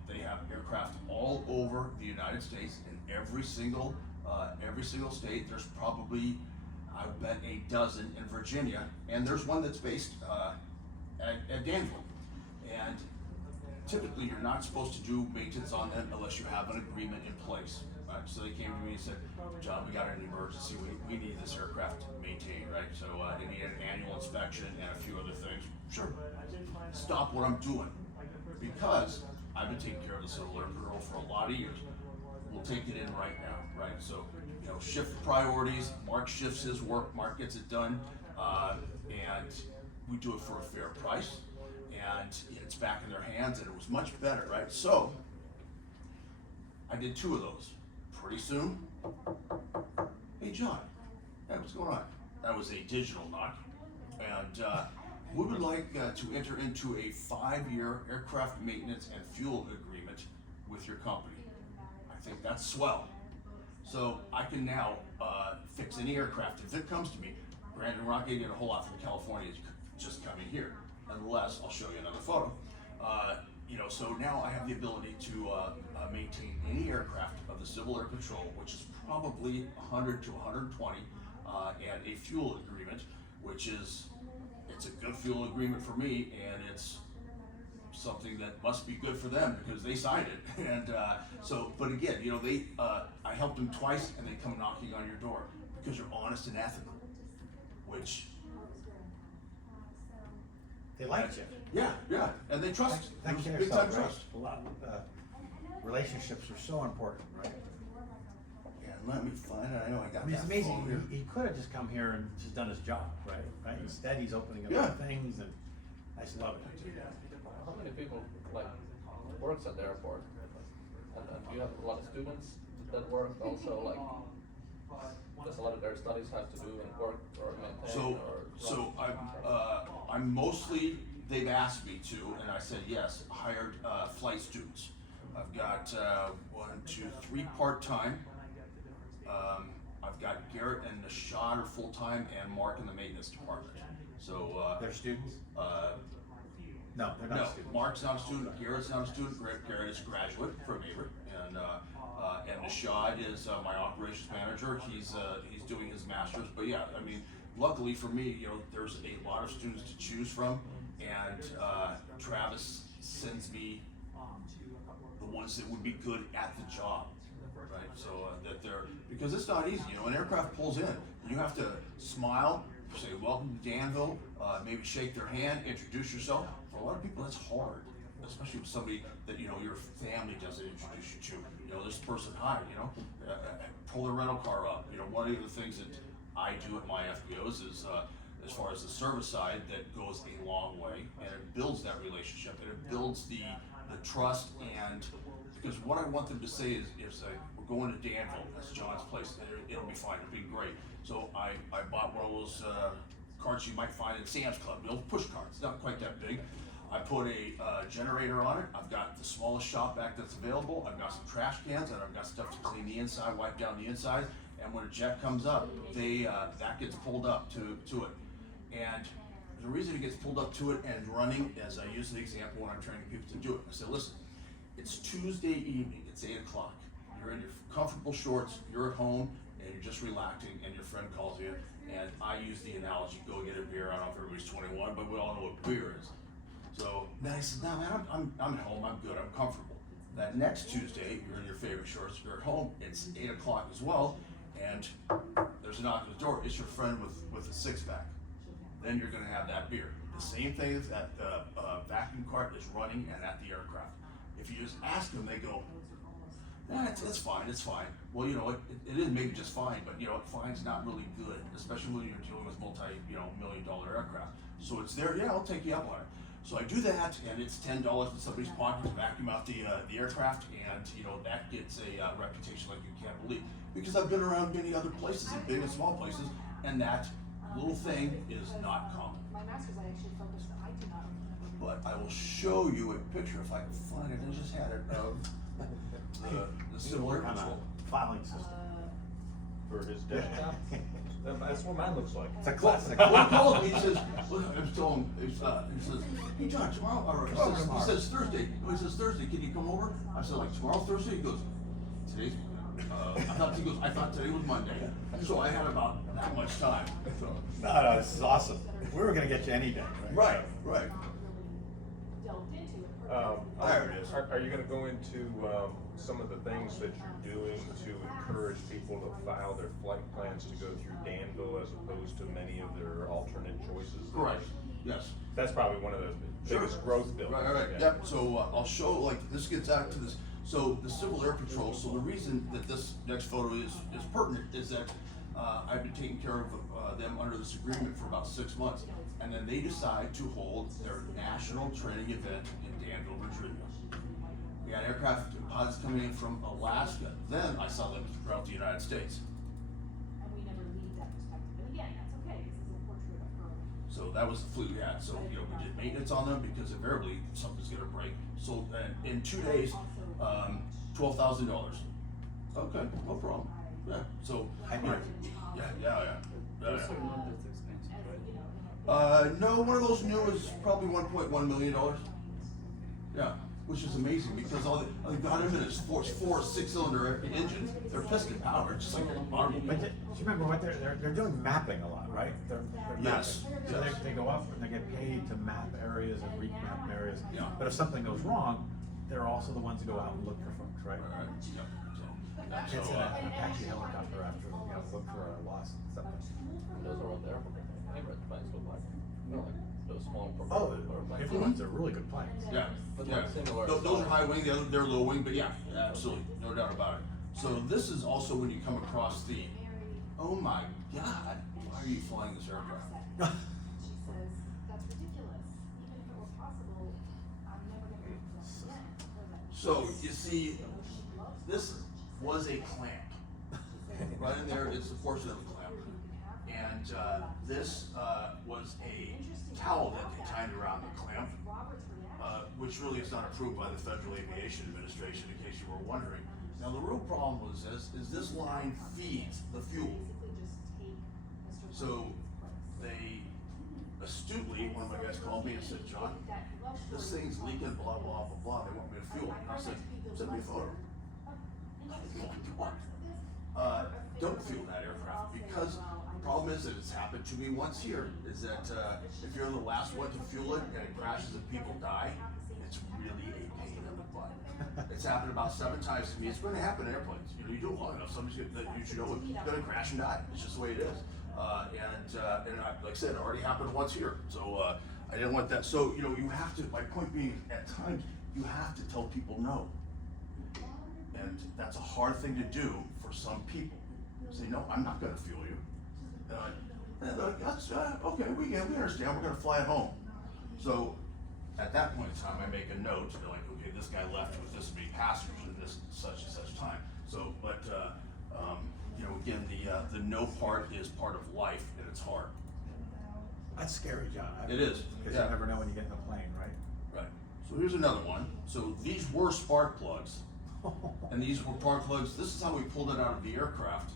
They have aircraft all over the United States, in every single state. There's probably, I bet, a dozen in Virginia, and there's one that's based at Danville. And typically, you're not supposed to do maintenance on them unless you have an agreement in place. Right? So they came to me and said, John, we got an emergency. We need this aircraft maintained, right? So they need an annual inspection and a few other things. Sure. Stop what I'm doing, because I've been taking care of the Civil Air Patrol for a lot of years. We'll take it in right now, right? So, shift priorities. Mark shifts his work. Mark gets it done, and we do it for a fair price. And it's back in their hands, and it was much better, right? So I did 2 of those. Pretty soon, hey John, hey, what's going on? That was a digital knock, and we would like to enter into a 5-year aircraft maintenance and fuel agreement with your company. I think that's swell. So I can now fix any aircraft if it comes to me. Granted, we're not going to get a whole lot from California just coming here, unless I'll show you another photo. So now I have the ability to maintain any aircraft of the Civil Air Patrol, which is probably 100 to 120, and a fuel agreement, which is, it's a good fuel agreement for me, and it's something that must be good for them because they signed it. And but again, I helped them twice, and they come knocking on your door because you're honest and ethical, which They liked you. yeah, and they trust. Thank you. Big time trust. A lot of relationships are so important, right? And let me find it. I know I got. I mean, it's that amazing. phone here. He could have just come here and just done his job, right? Instead, he's opening up Yeah. things, and I just love it. How many people works at the airport? And do you have a lot of students that work also does a lot of their studies have to do in work or maintain So I'm mostly, they've asked me to, and I said yes, hired flight students. I've got 1, 2, 3 part-time. I've got Garrett and Nishad are full-time, and Mark in the maintenance department. So They're students? No, they're no, not students. Mark's not a student, Garrett's not a student. Garrett is a graduate from Averett, and Nishad is my operations manager. He's doing his master's. But yeah, I mean, luckily for me, you know, there's a lot of students to choose from, and Travis sends me the ones that would be good at the job, right? So that they're, because it's not easy, you know, an aircraft pulls in, you have to smile, say welcome to Danville, maybe shake their hand, introduce yourself. For a lot of people, that's hard, especially with somebody that, you know, your family doesn't introduce you to. You know, this person, hi, you know, pull their rental car up. You know, one of the things that I do at my FBOs is, as far as the service side, that goes a long way, and it builds that relationship, and it builds the trust, and because what I want them to say is we're going to Danville, that's John's place, it'll be fine, it'll be great. So I bought one of those carts you might find in Sam's Club, the old push carts, not quite that big. I put a generator on it, I've got the smallest shop vac that's available, I've got some trash cans, and I've got stuff to clean the inside, wipe down the inside, and when a jet comes up, that gets pulled up to it. And the reason it gets pulled up to it and running, as I use the example when I'm training people to do it, I say, listen, it's Tuesday evening, it's 8 o'clock, you're in your comfortable shorts, you're at home, and you're just relaxing, and your friend calls you, and I use the analogy, go get a beer. I don't know if everybody's 21, but we all know what beer is. So then I said, no man, I'm at home, I'm good, I'm comfortable. That next Tuesday, you're in your favorite shorts, you're at home, it's 8 o'clock as well, and there's a knock at the door, it's your friend with a six-pack. Then you're gonna have that beer. The same thing is that the vacuum cart is running and at the aircraft. If you just ask them, they go, it's fine, it's fine. Well, you know, it is maybe just fine, but you know, fine's not really good, especially when you're dealing with multi-million-dollar aircraft. So it's there, yeah, I'll take you up on it. So I do that, and it's $10 in somebody's pocket to vacuum out the aircraft, and you know, that gets a reputation like you can't believe. Because I've been around many other places, in big and small places, and that little thing is not common. My master's, I actually focused on IT not. But I will show you a picture if I can find it. I just had it of the Civil Air Patrol. Filing system. For his desktop? That's what mine looks like. It's a classic. Well, he calls me, he says, look, I was telling him, he says, hey John, tomorrow, or he says Thursday. He says Thursday, can you come over? I said, like tomorrow, Thursday? He goes, today's, I thought today was Monday. So I had about that much time. So. No, this is awesome. We were gonna get you any day, right? Right. Delved into it. There it is. Are you gonna go into some of the things that you're doing to encourage people to file their flight plans to go through Danville as opposed to many of their alternate choices? Correct, yes. That's probably one of the biggest growth buildings. Right, yep, so I'll show, like, this gets out to this, so the Civil Air Patrol, so the reason that this next photo is pertinent is that I've been taking care of them under this agreement for about 6 months, and then they decide to hold their national training event in Danville, Virginia. We had aircraft and pilots coming in from Alaska, then I saw them throughout the United States. And we never leave that perspective. And again, that's okay, this is a portrait of her. So that was the fleet we had. So, you know, we did maintenance on them because invariably something's gonna break. So in 2 days, $12,000. Okay, no problem. Yeah. So yeah. No, one of those new is probably $1.1 million. Yeah, which is amazing because all they got in it is four 6-cylinder engines. They're piston powered, just like an army. But do you remember what they're doing mapping a lot, right? They're Yes, mapping. So yes. they go up and they get paid to map areas and remap areas. Yeah. But if something goes wrong, they're also the ones who go out and look for folks, right? All right. Yeah. Kids So, in an Apache helicopter after, look for a lost something. And those are all there, Averett planes look like, those small Oh, propeller the planes. big ones are really good planes. yeah, But yeah. like similar Those are size. high wing, they're low wing, but yeah, absolutely, no doubt about it. So this is also when you come across the, oh my God, why are you flying this aircraft? She says, that's ridiculous. Even if it were possible, I'm never gonna do that again. So you see, this was a clamp. Right in there is a portion of the clamp. And this was a towel that they tied around the clamp, which really is not approved by the Federal Aviation Administration, in case you were wondering. Now the real problem was this line feeds the fuel. So they astutely, one of my guys called me and said, John, this thing's leaking, blah, blah, blah, blah, they want me to fuel it. I said, send me a photo. Don't fuel that aircraft because the problem is that it's happened to me once here, is that, if you're the last one to fuel it and it crashes and people die, it's really a pain in the butt. It's happened about 7 times to me. It's gonna happen in airplanes. You know, you do it long enough, somebody's gonna, you should know it's gonna crash and die. It's just the way it is. And like I said, it already happened once here. So, I didn't want that. So, you know, you have to, my point being, at times, you have to tell people no. And that's a hard thing to do for some people. Say, no, I'm not gonna fuel you. And they're like, that's, okay, we understand, we're gonna fly it home. So, at that point in time, I make a note, they're like, okay, this guy left with this many passengers at this such and such time. So, but, you know, again, the no part is part of life, and it's hard. That's scary, John. It is, Because yeah. you never know when you get in a plane, right? Right. So here's another one. So these were spark plugs, and these were spark plugs. This is how we pulled it out of the aircraft.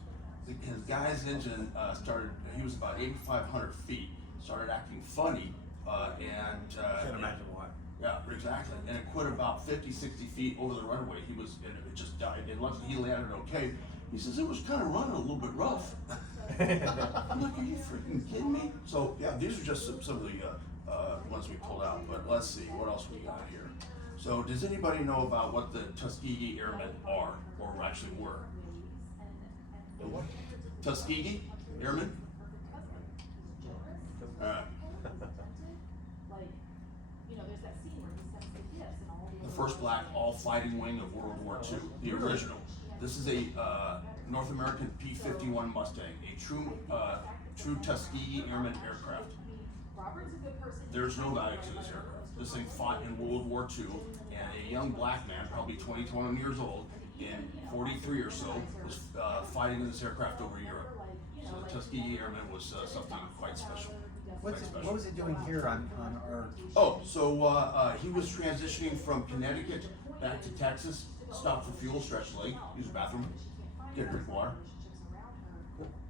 His guy's engine started. He was about 8,500 feet. Started acting funny, Can't imagine why. Yeah, exactly. And it quit about 50, 60 feet over the runway. And it just died. And luckily he landed okay. He says it was kind of running a little bit rough. I'm like, are you freaking kidding me? So yeah, these are just some of the ones we pulled out. But let's see what else we got here. So does anybody know about what the Tuskegee Airmen are, or actually were? The what? Tuskegee Airmen. Like, you know, there's that scene where he sends the gifts and all The first black all-fighting wing of World War II, the original. This is a North American P-51 Mustang, a true Tuskegee Airman aircraft. Robert's a good person. There's no value to this aircraft. This thing fought in World War II, and a young black man, probably 21 years old, in 43 or so, was fighting in this aircraft over Europe. So the Tuskegee Airman was something quite special. What was he doing here on Earth? Oh, so he was transitioning from Connecticut back to Texas, stopped for fuel, stretched leg, use the bathroom, get a drink of water.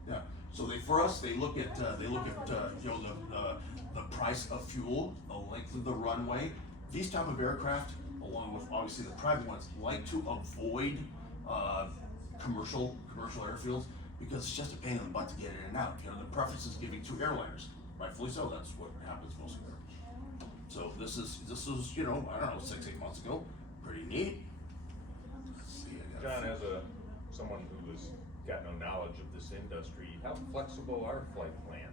Yeah. So they look at you know, the price of fuel, the length of the runway. These type of aircraft, along with obviously the private ones, like to avoid commercial airfields because it's just a pain in the butt to get in and out. You know, the preference is giving to airliners. Rightfully so, that's what happens most of the time. So this is, you know, I don't know, 6-8 months ago, pretty neat. Let's see, I got John, as someone who has got no knowledge of this industry, how flexible are flight plans?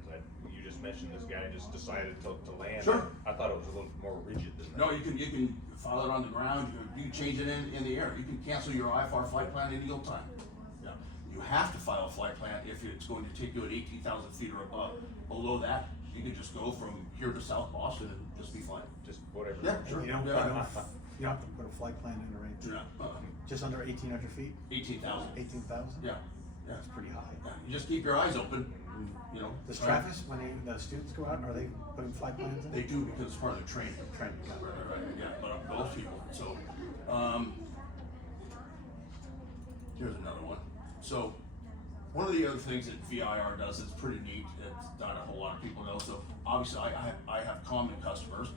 You just mentioned this guy just decided to land. Sure. I thought it was a little more rigid than that. No, you can file it on the ground, you can change it in the air, you can cancel your IFR flight plan any old time. Yeah. You have to file a flight plan if it's going to take you at 18,000 feet or above. Below that, you can just go from here to South Boston and just be fine. Just whatever. Yeah, sure. You don't Yeah. have to put a flight plan in or anything. Yeah. Just under 1,800 feet? 18,000. 18,000? Yeah. Yeah. That's pretty high. Yeah. You just keep your eyes open, and, you know. Does try- Travis, when the students go out, are they putting flight plans in? They do because it's part of the training. Training, yeah. Right, yeah, but those people, so, here's another one. So, one of the other things that VIR does is pretty neat, it's not a whole lot of people know, so obviously I have common customers,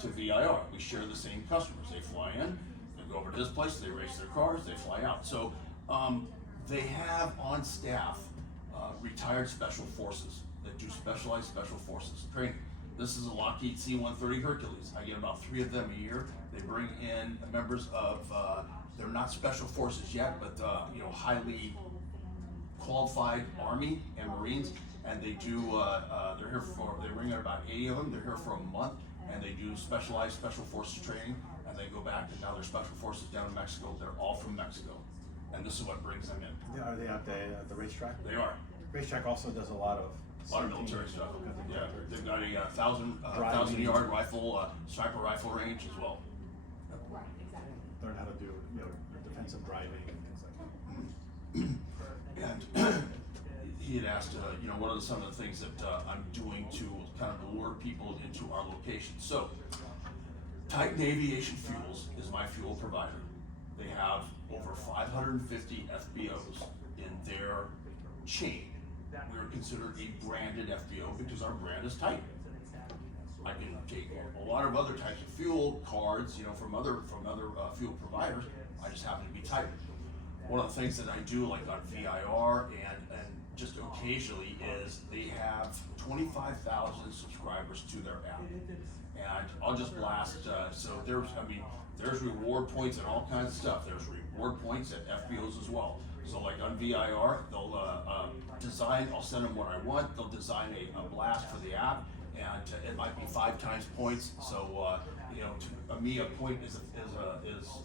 to VIR. We share the same customers, they fly in, they go over to this place, they race their cars, they fly out. So, they have on staff, retired special forces that do specialized special forces training. This is a Lockheed C-130 Hercules. I get about 3 of them a year. They bring in members of, they're not special forces yet, but you know, highly qualified Army and Marines, and they do, they're here for, they bring in about 80 of them. They're here for a month, and they do specialized special forces training, and they go back, and now they're special forces down in Mexico. They're all from Mexico, and this is what brings them in. Yeah, are they at the racetrack? They are. Racetrack also does a lot of. A lot of military stuff. Yeah, they've got a Driving. 1,000-yard rifle, sniper rifle range as well. Right, exactly. Learn how to do, you know, defensive driving and things like that. And he had asked, you know, what are some of the things that I'm doing to kind of lure people into our location. So, Titan Aviation Fuels is my fuel provider. They have over 550 FBOs in their chain. We are considered a branded FBO because our brand is Titan. I can take a lot of other types of fuel cards, you know, from other fuel providers. I just happen to be Titan. One of the things that I do, like on VIR and just occasionally is they have 25,000 subscribers to their app. And I'll just blast, so there's reward points and all kinds of stuff. There's reward points at FBOs as well. So like on VIR, they'll design, I'll send them what I want, they'll design a blast for the app, and it might be 5 times points. So, you know, to me, a point is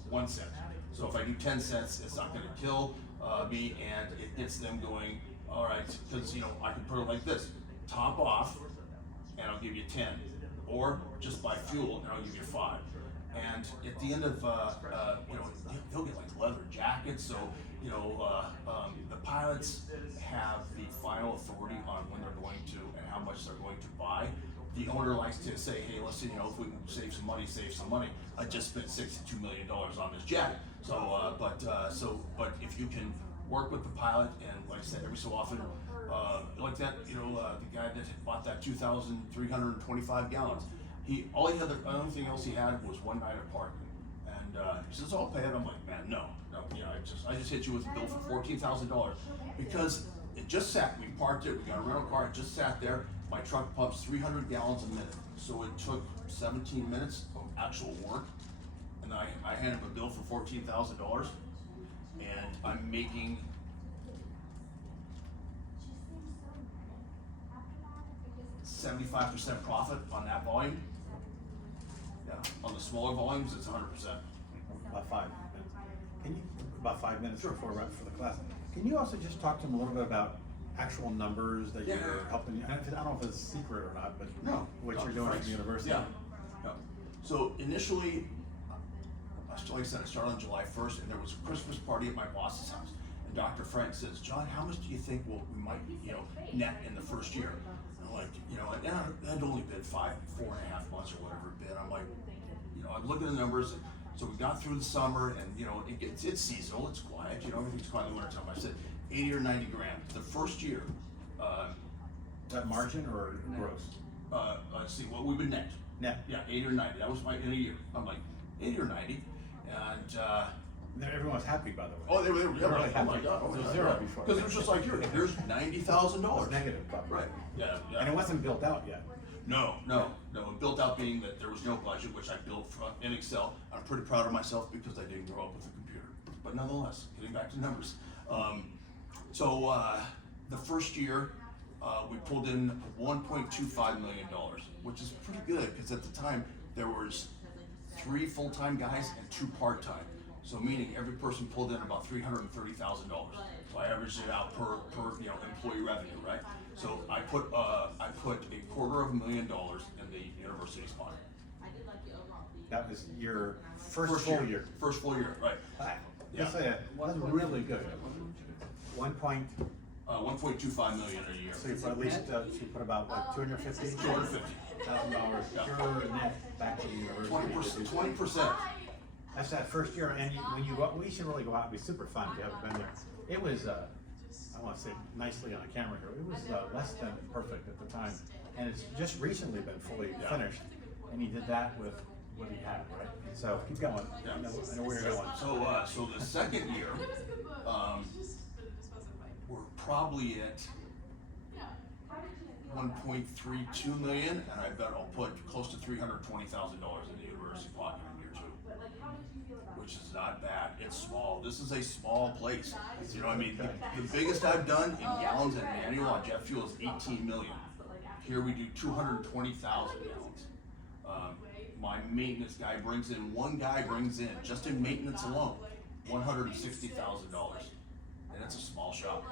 1 cent. So if I do 10 cents, it's not gonna kill me, and it gets them going, all right, because, you know, I can put it like this, top off, and I'll give you 10. Or just buy fuel, and I'll give you 5. And at the end of, you know, they'll get like leather jackets, so, you know, the pilots have the final authority on when they're going to and how much they're going to buy. The owner likes to say, hey, listen, you know, if we can save some money, save some money. I just spent $62 million on this jet. So, but if you can work with the pilot, and like I said, every so often, like that, you know, the guy that bought that 2,325 gallons, the only thing else he had was 1 night of parking. And he says, I'll pay it. I'm like, man, no, you know, I just hit you with a bill for $14,000 because it just sat, we parked it, we got a rental car, it just sat there. My truck pumps 300 gallons a minute. So it took 17 minutes of actual work. And I handed him a bill for $14,000, and I'm making 75% profit on that volume. Yeah, on the smaller volumes, it's 100%. About 5 minutes. About 5 minutes before we're up for the class. Can you also just talk to them a little bit about actual numbers that Yeah. you're helping? I don't know if it's a secret or not, but No. what No, you're doing at thanks. the university. Yeah. So initially, like I said, I started on July 1st, and there was a Christmas party at my boss's house. And Dr. Frank says, John, how much do you think we might, you know, net in the first year? And I'm like, you know, and it had only been 4.5 months or whatever it been. I'm like, you know, I'm looking at the numbers. And so we got through the summer, and you know, it's seasonal, it's quiet, you know, everything's quiet in the wintertime. I said 80 or 90 grand. The first year, Is that margin or gross? let's see, what we would net. Net. Yeah, 80 or 90. That was in a year. I'm like 80 or 90, and Everyone was happy, by the way. oh, they were They were really oh my happy. god, It was zero before. because it was just like here's It $90,000. was negative, probably. Right. Yeah. And it wasn't built out yet. No. It built out being that there was no budget, which I built in Excel. I'm pretty proud of myself because I didn't grow up with a computer. But nonetheless, getting back to numbers. The first year, we pulled in $1.25 million, which is pretty good because at the time there was 3 full-time guys and 2 part-time. So meaning every person pulled in about $330,000. So I averaged it out per you know, employee revenue, right? So I put $250,000 in the university's pocket. That was your first full year. First full year, right? That's really good. 1.25 million a year. So you put at least, you put about what, $250,000 $250,000. pure net back to the university. 20%. That's that first year, and when you go, we should really go out. It'd be super fun if you haven't been there. It was, I want to say nicely on the camera here. It was less than perfect at the time, and it's just recently been fully finished. And he did that with what he had, right? So keep going. Yeah. I know where you're going. So the second year, we're probably at 1.32 million, and I bet I'll put close to $320,000 in the university pocket in year 2, which is not bad. It's small. This is a small place. You know, I mean, the biggest I've done in gallons and annual on jet fuel is 18 million. Here we do 220,000 gallons. My maintenance guy brings in, just in maintenance alone, $160,000. And it's a small shop.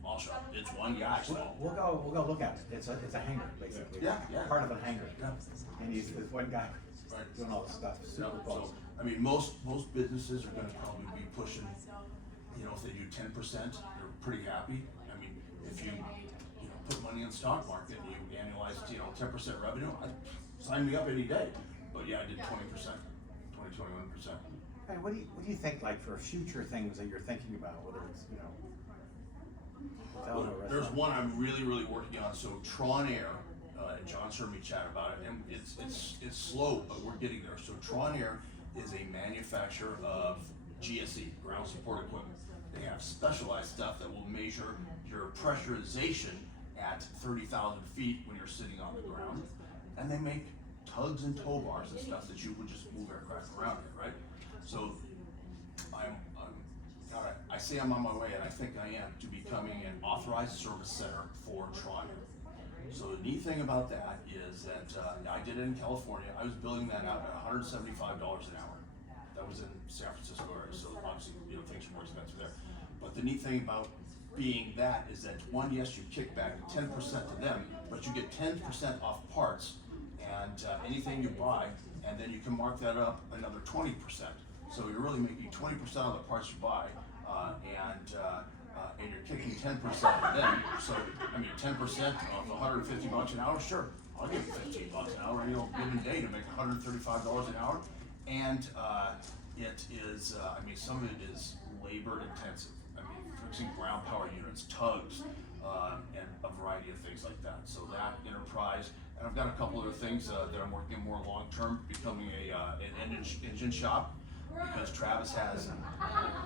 Small shop. It's one guy, small. We'll go look at it. It's a hangar, basically. Yeah. Part of a hangar. Yeah. And there's one guy Right. doing all this stuff. Yeah, Super close. so, I mean, most businesses are gonna probably be pushing, you know, if they do 10%, they're pretty happy. I mean, if you put money in the stock market and you annualize, 10% revenue, sign me up any day. But yeah, I did 20%, 21%. Hey, what do you think, like, for future things that you're thinking about, whether it's, hotel or There's restaurant? one I'm really working on. So Tron Air, and John's heard me chat about it, and it's slow, but we're getting there. So Tron Air is a manufacturer of GSE, ground support equipment. They have specialized stuff that will measure your pressurization at 30,000 feet when you're sitting on the ground. And they make tugs and tow bars and stuff that you would just move aircraft around in, right? So I say I'm on my way, and I think I am, to becoming an authorized service center for Triumph. So the neat thing about that is that I did it in California. I was billing that out at $175 an hour. That was in San Francisco area, so obviously, you know, things are more expensive there. But the neat thing about being that is that, one, yes, you kick back 10% to them, but you get 10% off parts and anything you buy, and then you can mark that up another 20%. So you're really making 20% of the parts you buy, and you're kicking 10% of them. So, I mean, 10% of $150 an hour, sure, I'll give you $15 an hour, you know, given day to make $135 an hour. And it is, I mean, some of it is labor intensive. I mean, fixing ground power units, tugs, and a variety of things like that. So that enterprise, and I've got a couple other things that I'm working more long term, becoming an engine shop, because Travis has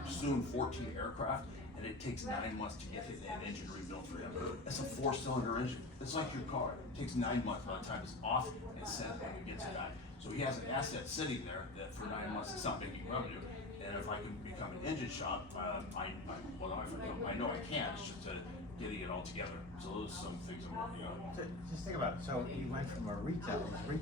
soon 14 aircraft, and it takes 9 months to get an engine rebuilt for him. It's a 4-cylinder engine. It's like your car. It takes 9 months by the time it's off and sent when it gets it done. So he has an asset sitting there that for 9 months is not making revenue. And if I can become an engine shop, I know I can. It's just getting it all together. So those are some things I'm working on. So just think about it. So he went from a retail firm,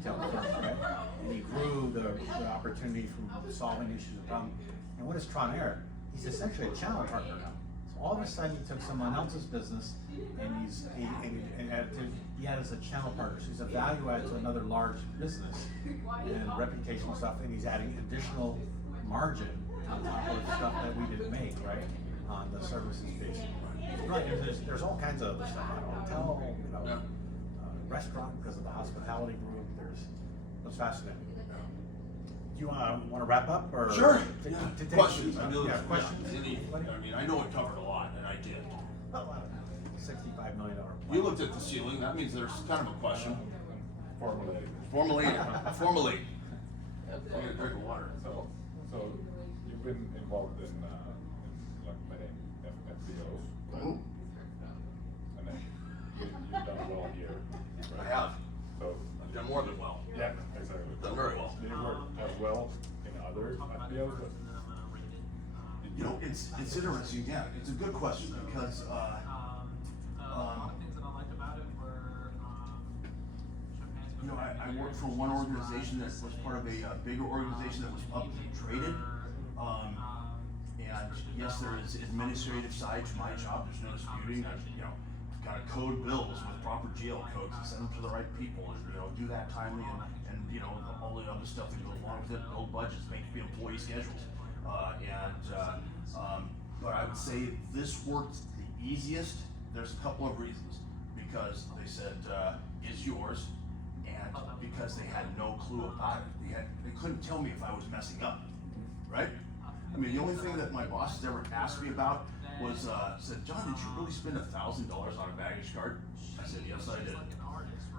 right? And he grew the opportunity from solving issues with them. And what is Tron Air? He's essentially a channel partner now. So all of a sudden he took someone else's business and he added as a channel partner. So he's a value add to another large business and reputational stuff, and he's adding additional margin on top of stuff that we didn't make, right? On the services piece. Right, there's all kinds of other stuff, hotel, you know, Yeah. Restaurant because of the hospitality group. It's fascinating. Do you want to wrap up or? Sure. To Yeah. take Questions? Yeah, questions. I mean, I know it covered a lot, and I did. $65 million plan. You looked at the ceiling. That means there's kind of a question. Formally. Formally. Yeah, I'm gonna drink of water. So you've been involved in like many FBOs, Mhm. and then you've done well here. I Right? have. So I've done more than well. yeah, exactly. Done very well. Do you work as well in other FBOs? You know, it's interesting. Yeah, it's a good question because you know, I worked for one organization that was part of a bigger organization that was publicly traded. And yes, there is administrative side to my job. There's no disputing. You know, got to code bills with proper GL codes and send them to the right people, and you know, do that timely, and you know, all the other stuff that goes along with it. Build budgets, make employee schedules, but I would say this worked the easiest. There's a couple of reasons. Because they said, is yours, and because they had no clue about it. They couldn't tell me if I was messing up, right? I mean, the only thing that my boss has ever asked me about was, said, John, did you really spend $1,000 on a baggage card? I said, yes, I did.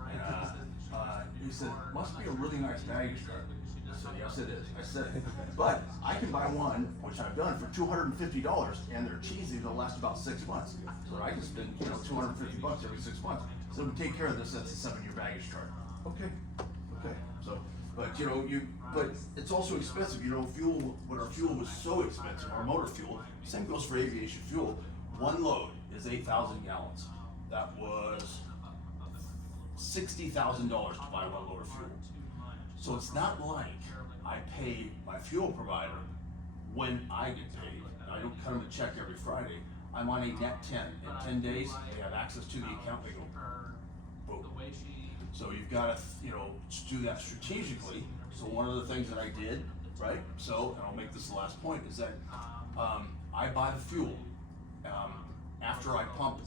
And he said, must be a really nice baggage card. I said, yes, it is. I said, but I can buy one, which I've done, for $250, and they're cheesy. They'll last about 6 months. So I can spend, you know, $250 every 6 months. So we take care of this. That's a 7-year baggage card. Okay. So, but you know, but it's also expensive. You know, fuel. When our fuel was so expensive, our motor fuel. Same goes for aviation fuel. One load is 8,000 gallons. That was $60,000 to buy one load of fuel. So it's not like I pay my fuel provider when I get paid. I don't cut them a check every Friday. I'm on a net 10. In 10 days, they have access to the account. They go, boom. So you've got to, you know, do that strategically. So one of the things that I did, right? So, and I'll make this the last point, is that I buy the fuel. After I pump,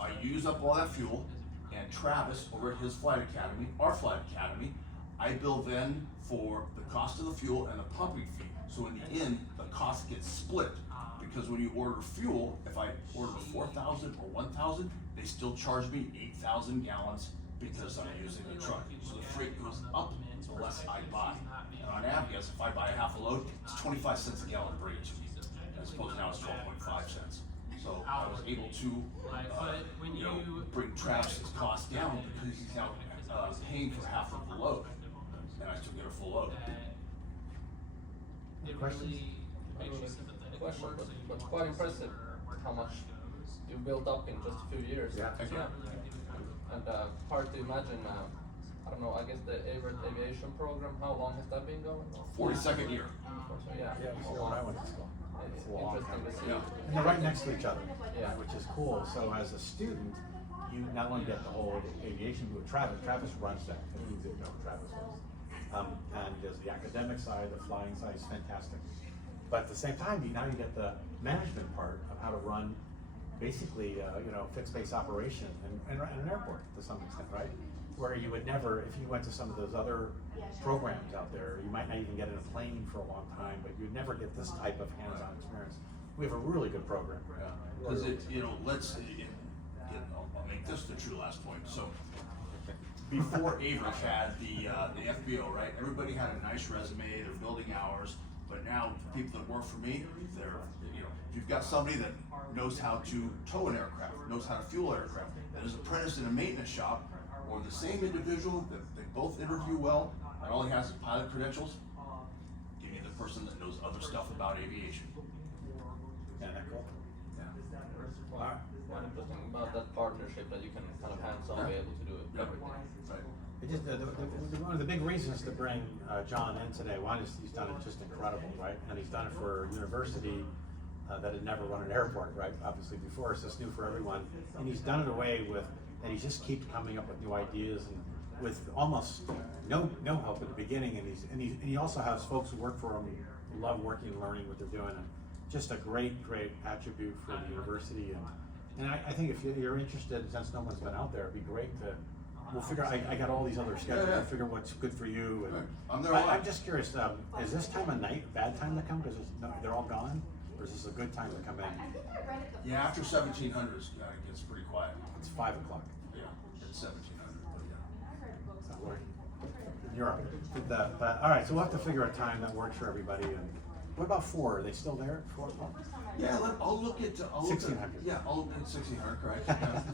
I use up all that fuel, and Travis over at his flight academy, our flight academy, I bill then for the cost of the fuel and the pumping fee. So in the end, the cost gets split, because when you order fuel, if I order 4,000 or 1,000, they still charge me 8,000 gallons because I'm using the truck. So the freight goes up the less I buy. And on Avgas, if I buy a half a load, it's 25 cents a gallon to bring it to me. as opposed to now it's 12.5 cents. So I was able to, you know, bring Travis's costs down because he's now paying for half of the load, and I still get a full load. Questions? Question, but quite impressive how much you built up in just a few years. Yeah. Thank you. And hard to imagine, I don't know, I guess the Averett aviation program, how long has that been going? 42nd year. So, yeah. Yeah, this is when I went to school. It's a long Interesting time. to see. Yeah. And they're right next to each other, Yeah. which is cool. So as a student, you not only get the whole aviation, but Travis runs that, if you didn't know who Travis was. And there's the academic side, the flying side is fantastic. But at the same time, now you get the management part of how to run basically, fixed base operation and an airport to some extent, right? Where you would never, if you went to some of those other programs out there, you might not even get in a plane for a long time, but you'd never get this type of hands-on experience. We have a really good program. Yeah, because I'll make this the true last point. So before Averett had the FBO, right? Everybody had a nice resume, they're building hours, but now the people that work for me, they're, if you've got somebody that knows how to tow an aircraft, knows how to fuel aircraft, that is apprenticed in a maintenance shop, or the same individual that they both interview well, and all he has is pilot credentials, give me the person that knows other stuff about aviation. Isn't that cool? Yeah. Quite interesting about that partnership that you can kind of hands-on be able to do Yeah. everything. Right. It just, one of the big reasons to bring John in today, one is he's done it just incredible, right? And he's done it for a university that had never run an airport, right? Obviously before, so it's new for everyone. And he's done it away with, and he just keeps coming up with new ideas and with almost no help at the beginning. And he also has folks who work for him who love working and learning what they're doing. And just a great attribute for the university. And I think if you're interested, since no one's been out there, it'd be great to. We'll figure. I got all these other schedules. Yeah. We'll figure what's good for you. And I'm there a lot. I'm just curious. Is this time of night a bad time to come because they're all gone, or is this a good time to come in? I think I read it the Yeah, after first 1700 it gets pretty quiet. It's 5 o'clock. Yeah, it's 1700. But yeah. I read books. So we're in Europe. But all right, so we'll have to figure a time that works for everybody. And what about 4? Are they still there at 4 o'clock? Yeah, I'll look at 1600. Yeah, I'll look at 1600, correct?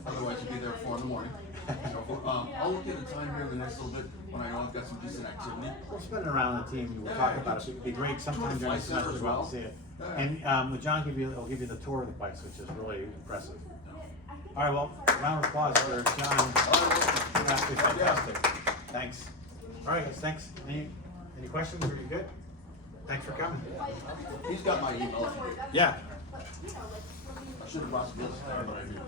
Otherwise, you'd be there at 4 in the morning. I'll look at a time here in the next little bit when I know I've got some decent activity. We'll spin it around the team. We'll talk about it. It'd be great sometime during the semester as well to see it. And with John, he'll give you the tour of the place, which is really impressive. All right, well, round of applause for John. Absolutely fantastic. Thanks. All right, guys, thanks. Any questions? Are you good? Thanks for coming. He's got my email. Yeah. I should have brought some business card, but I didn't.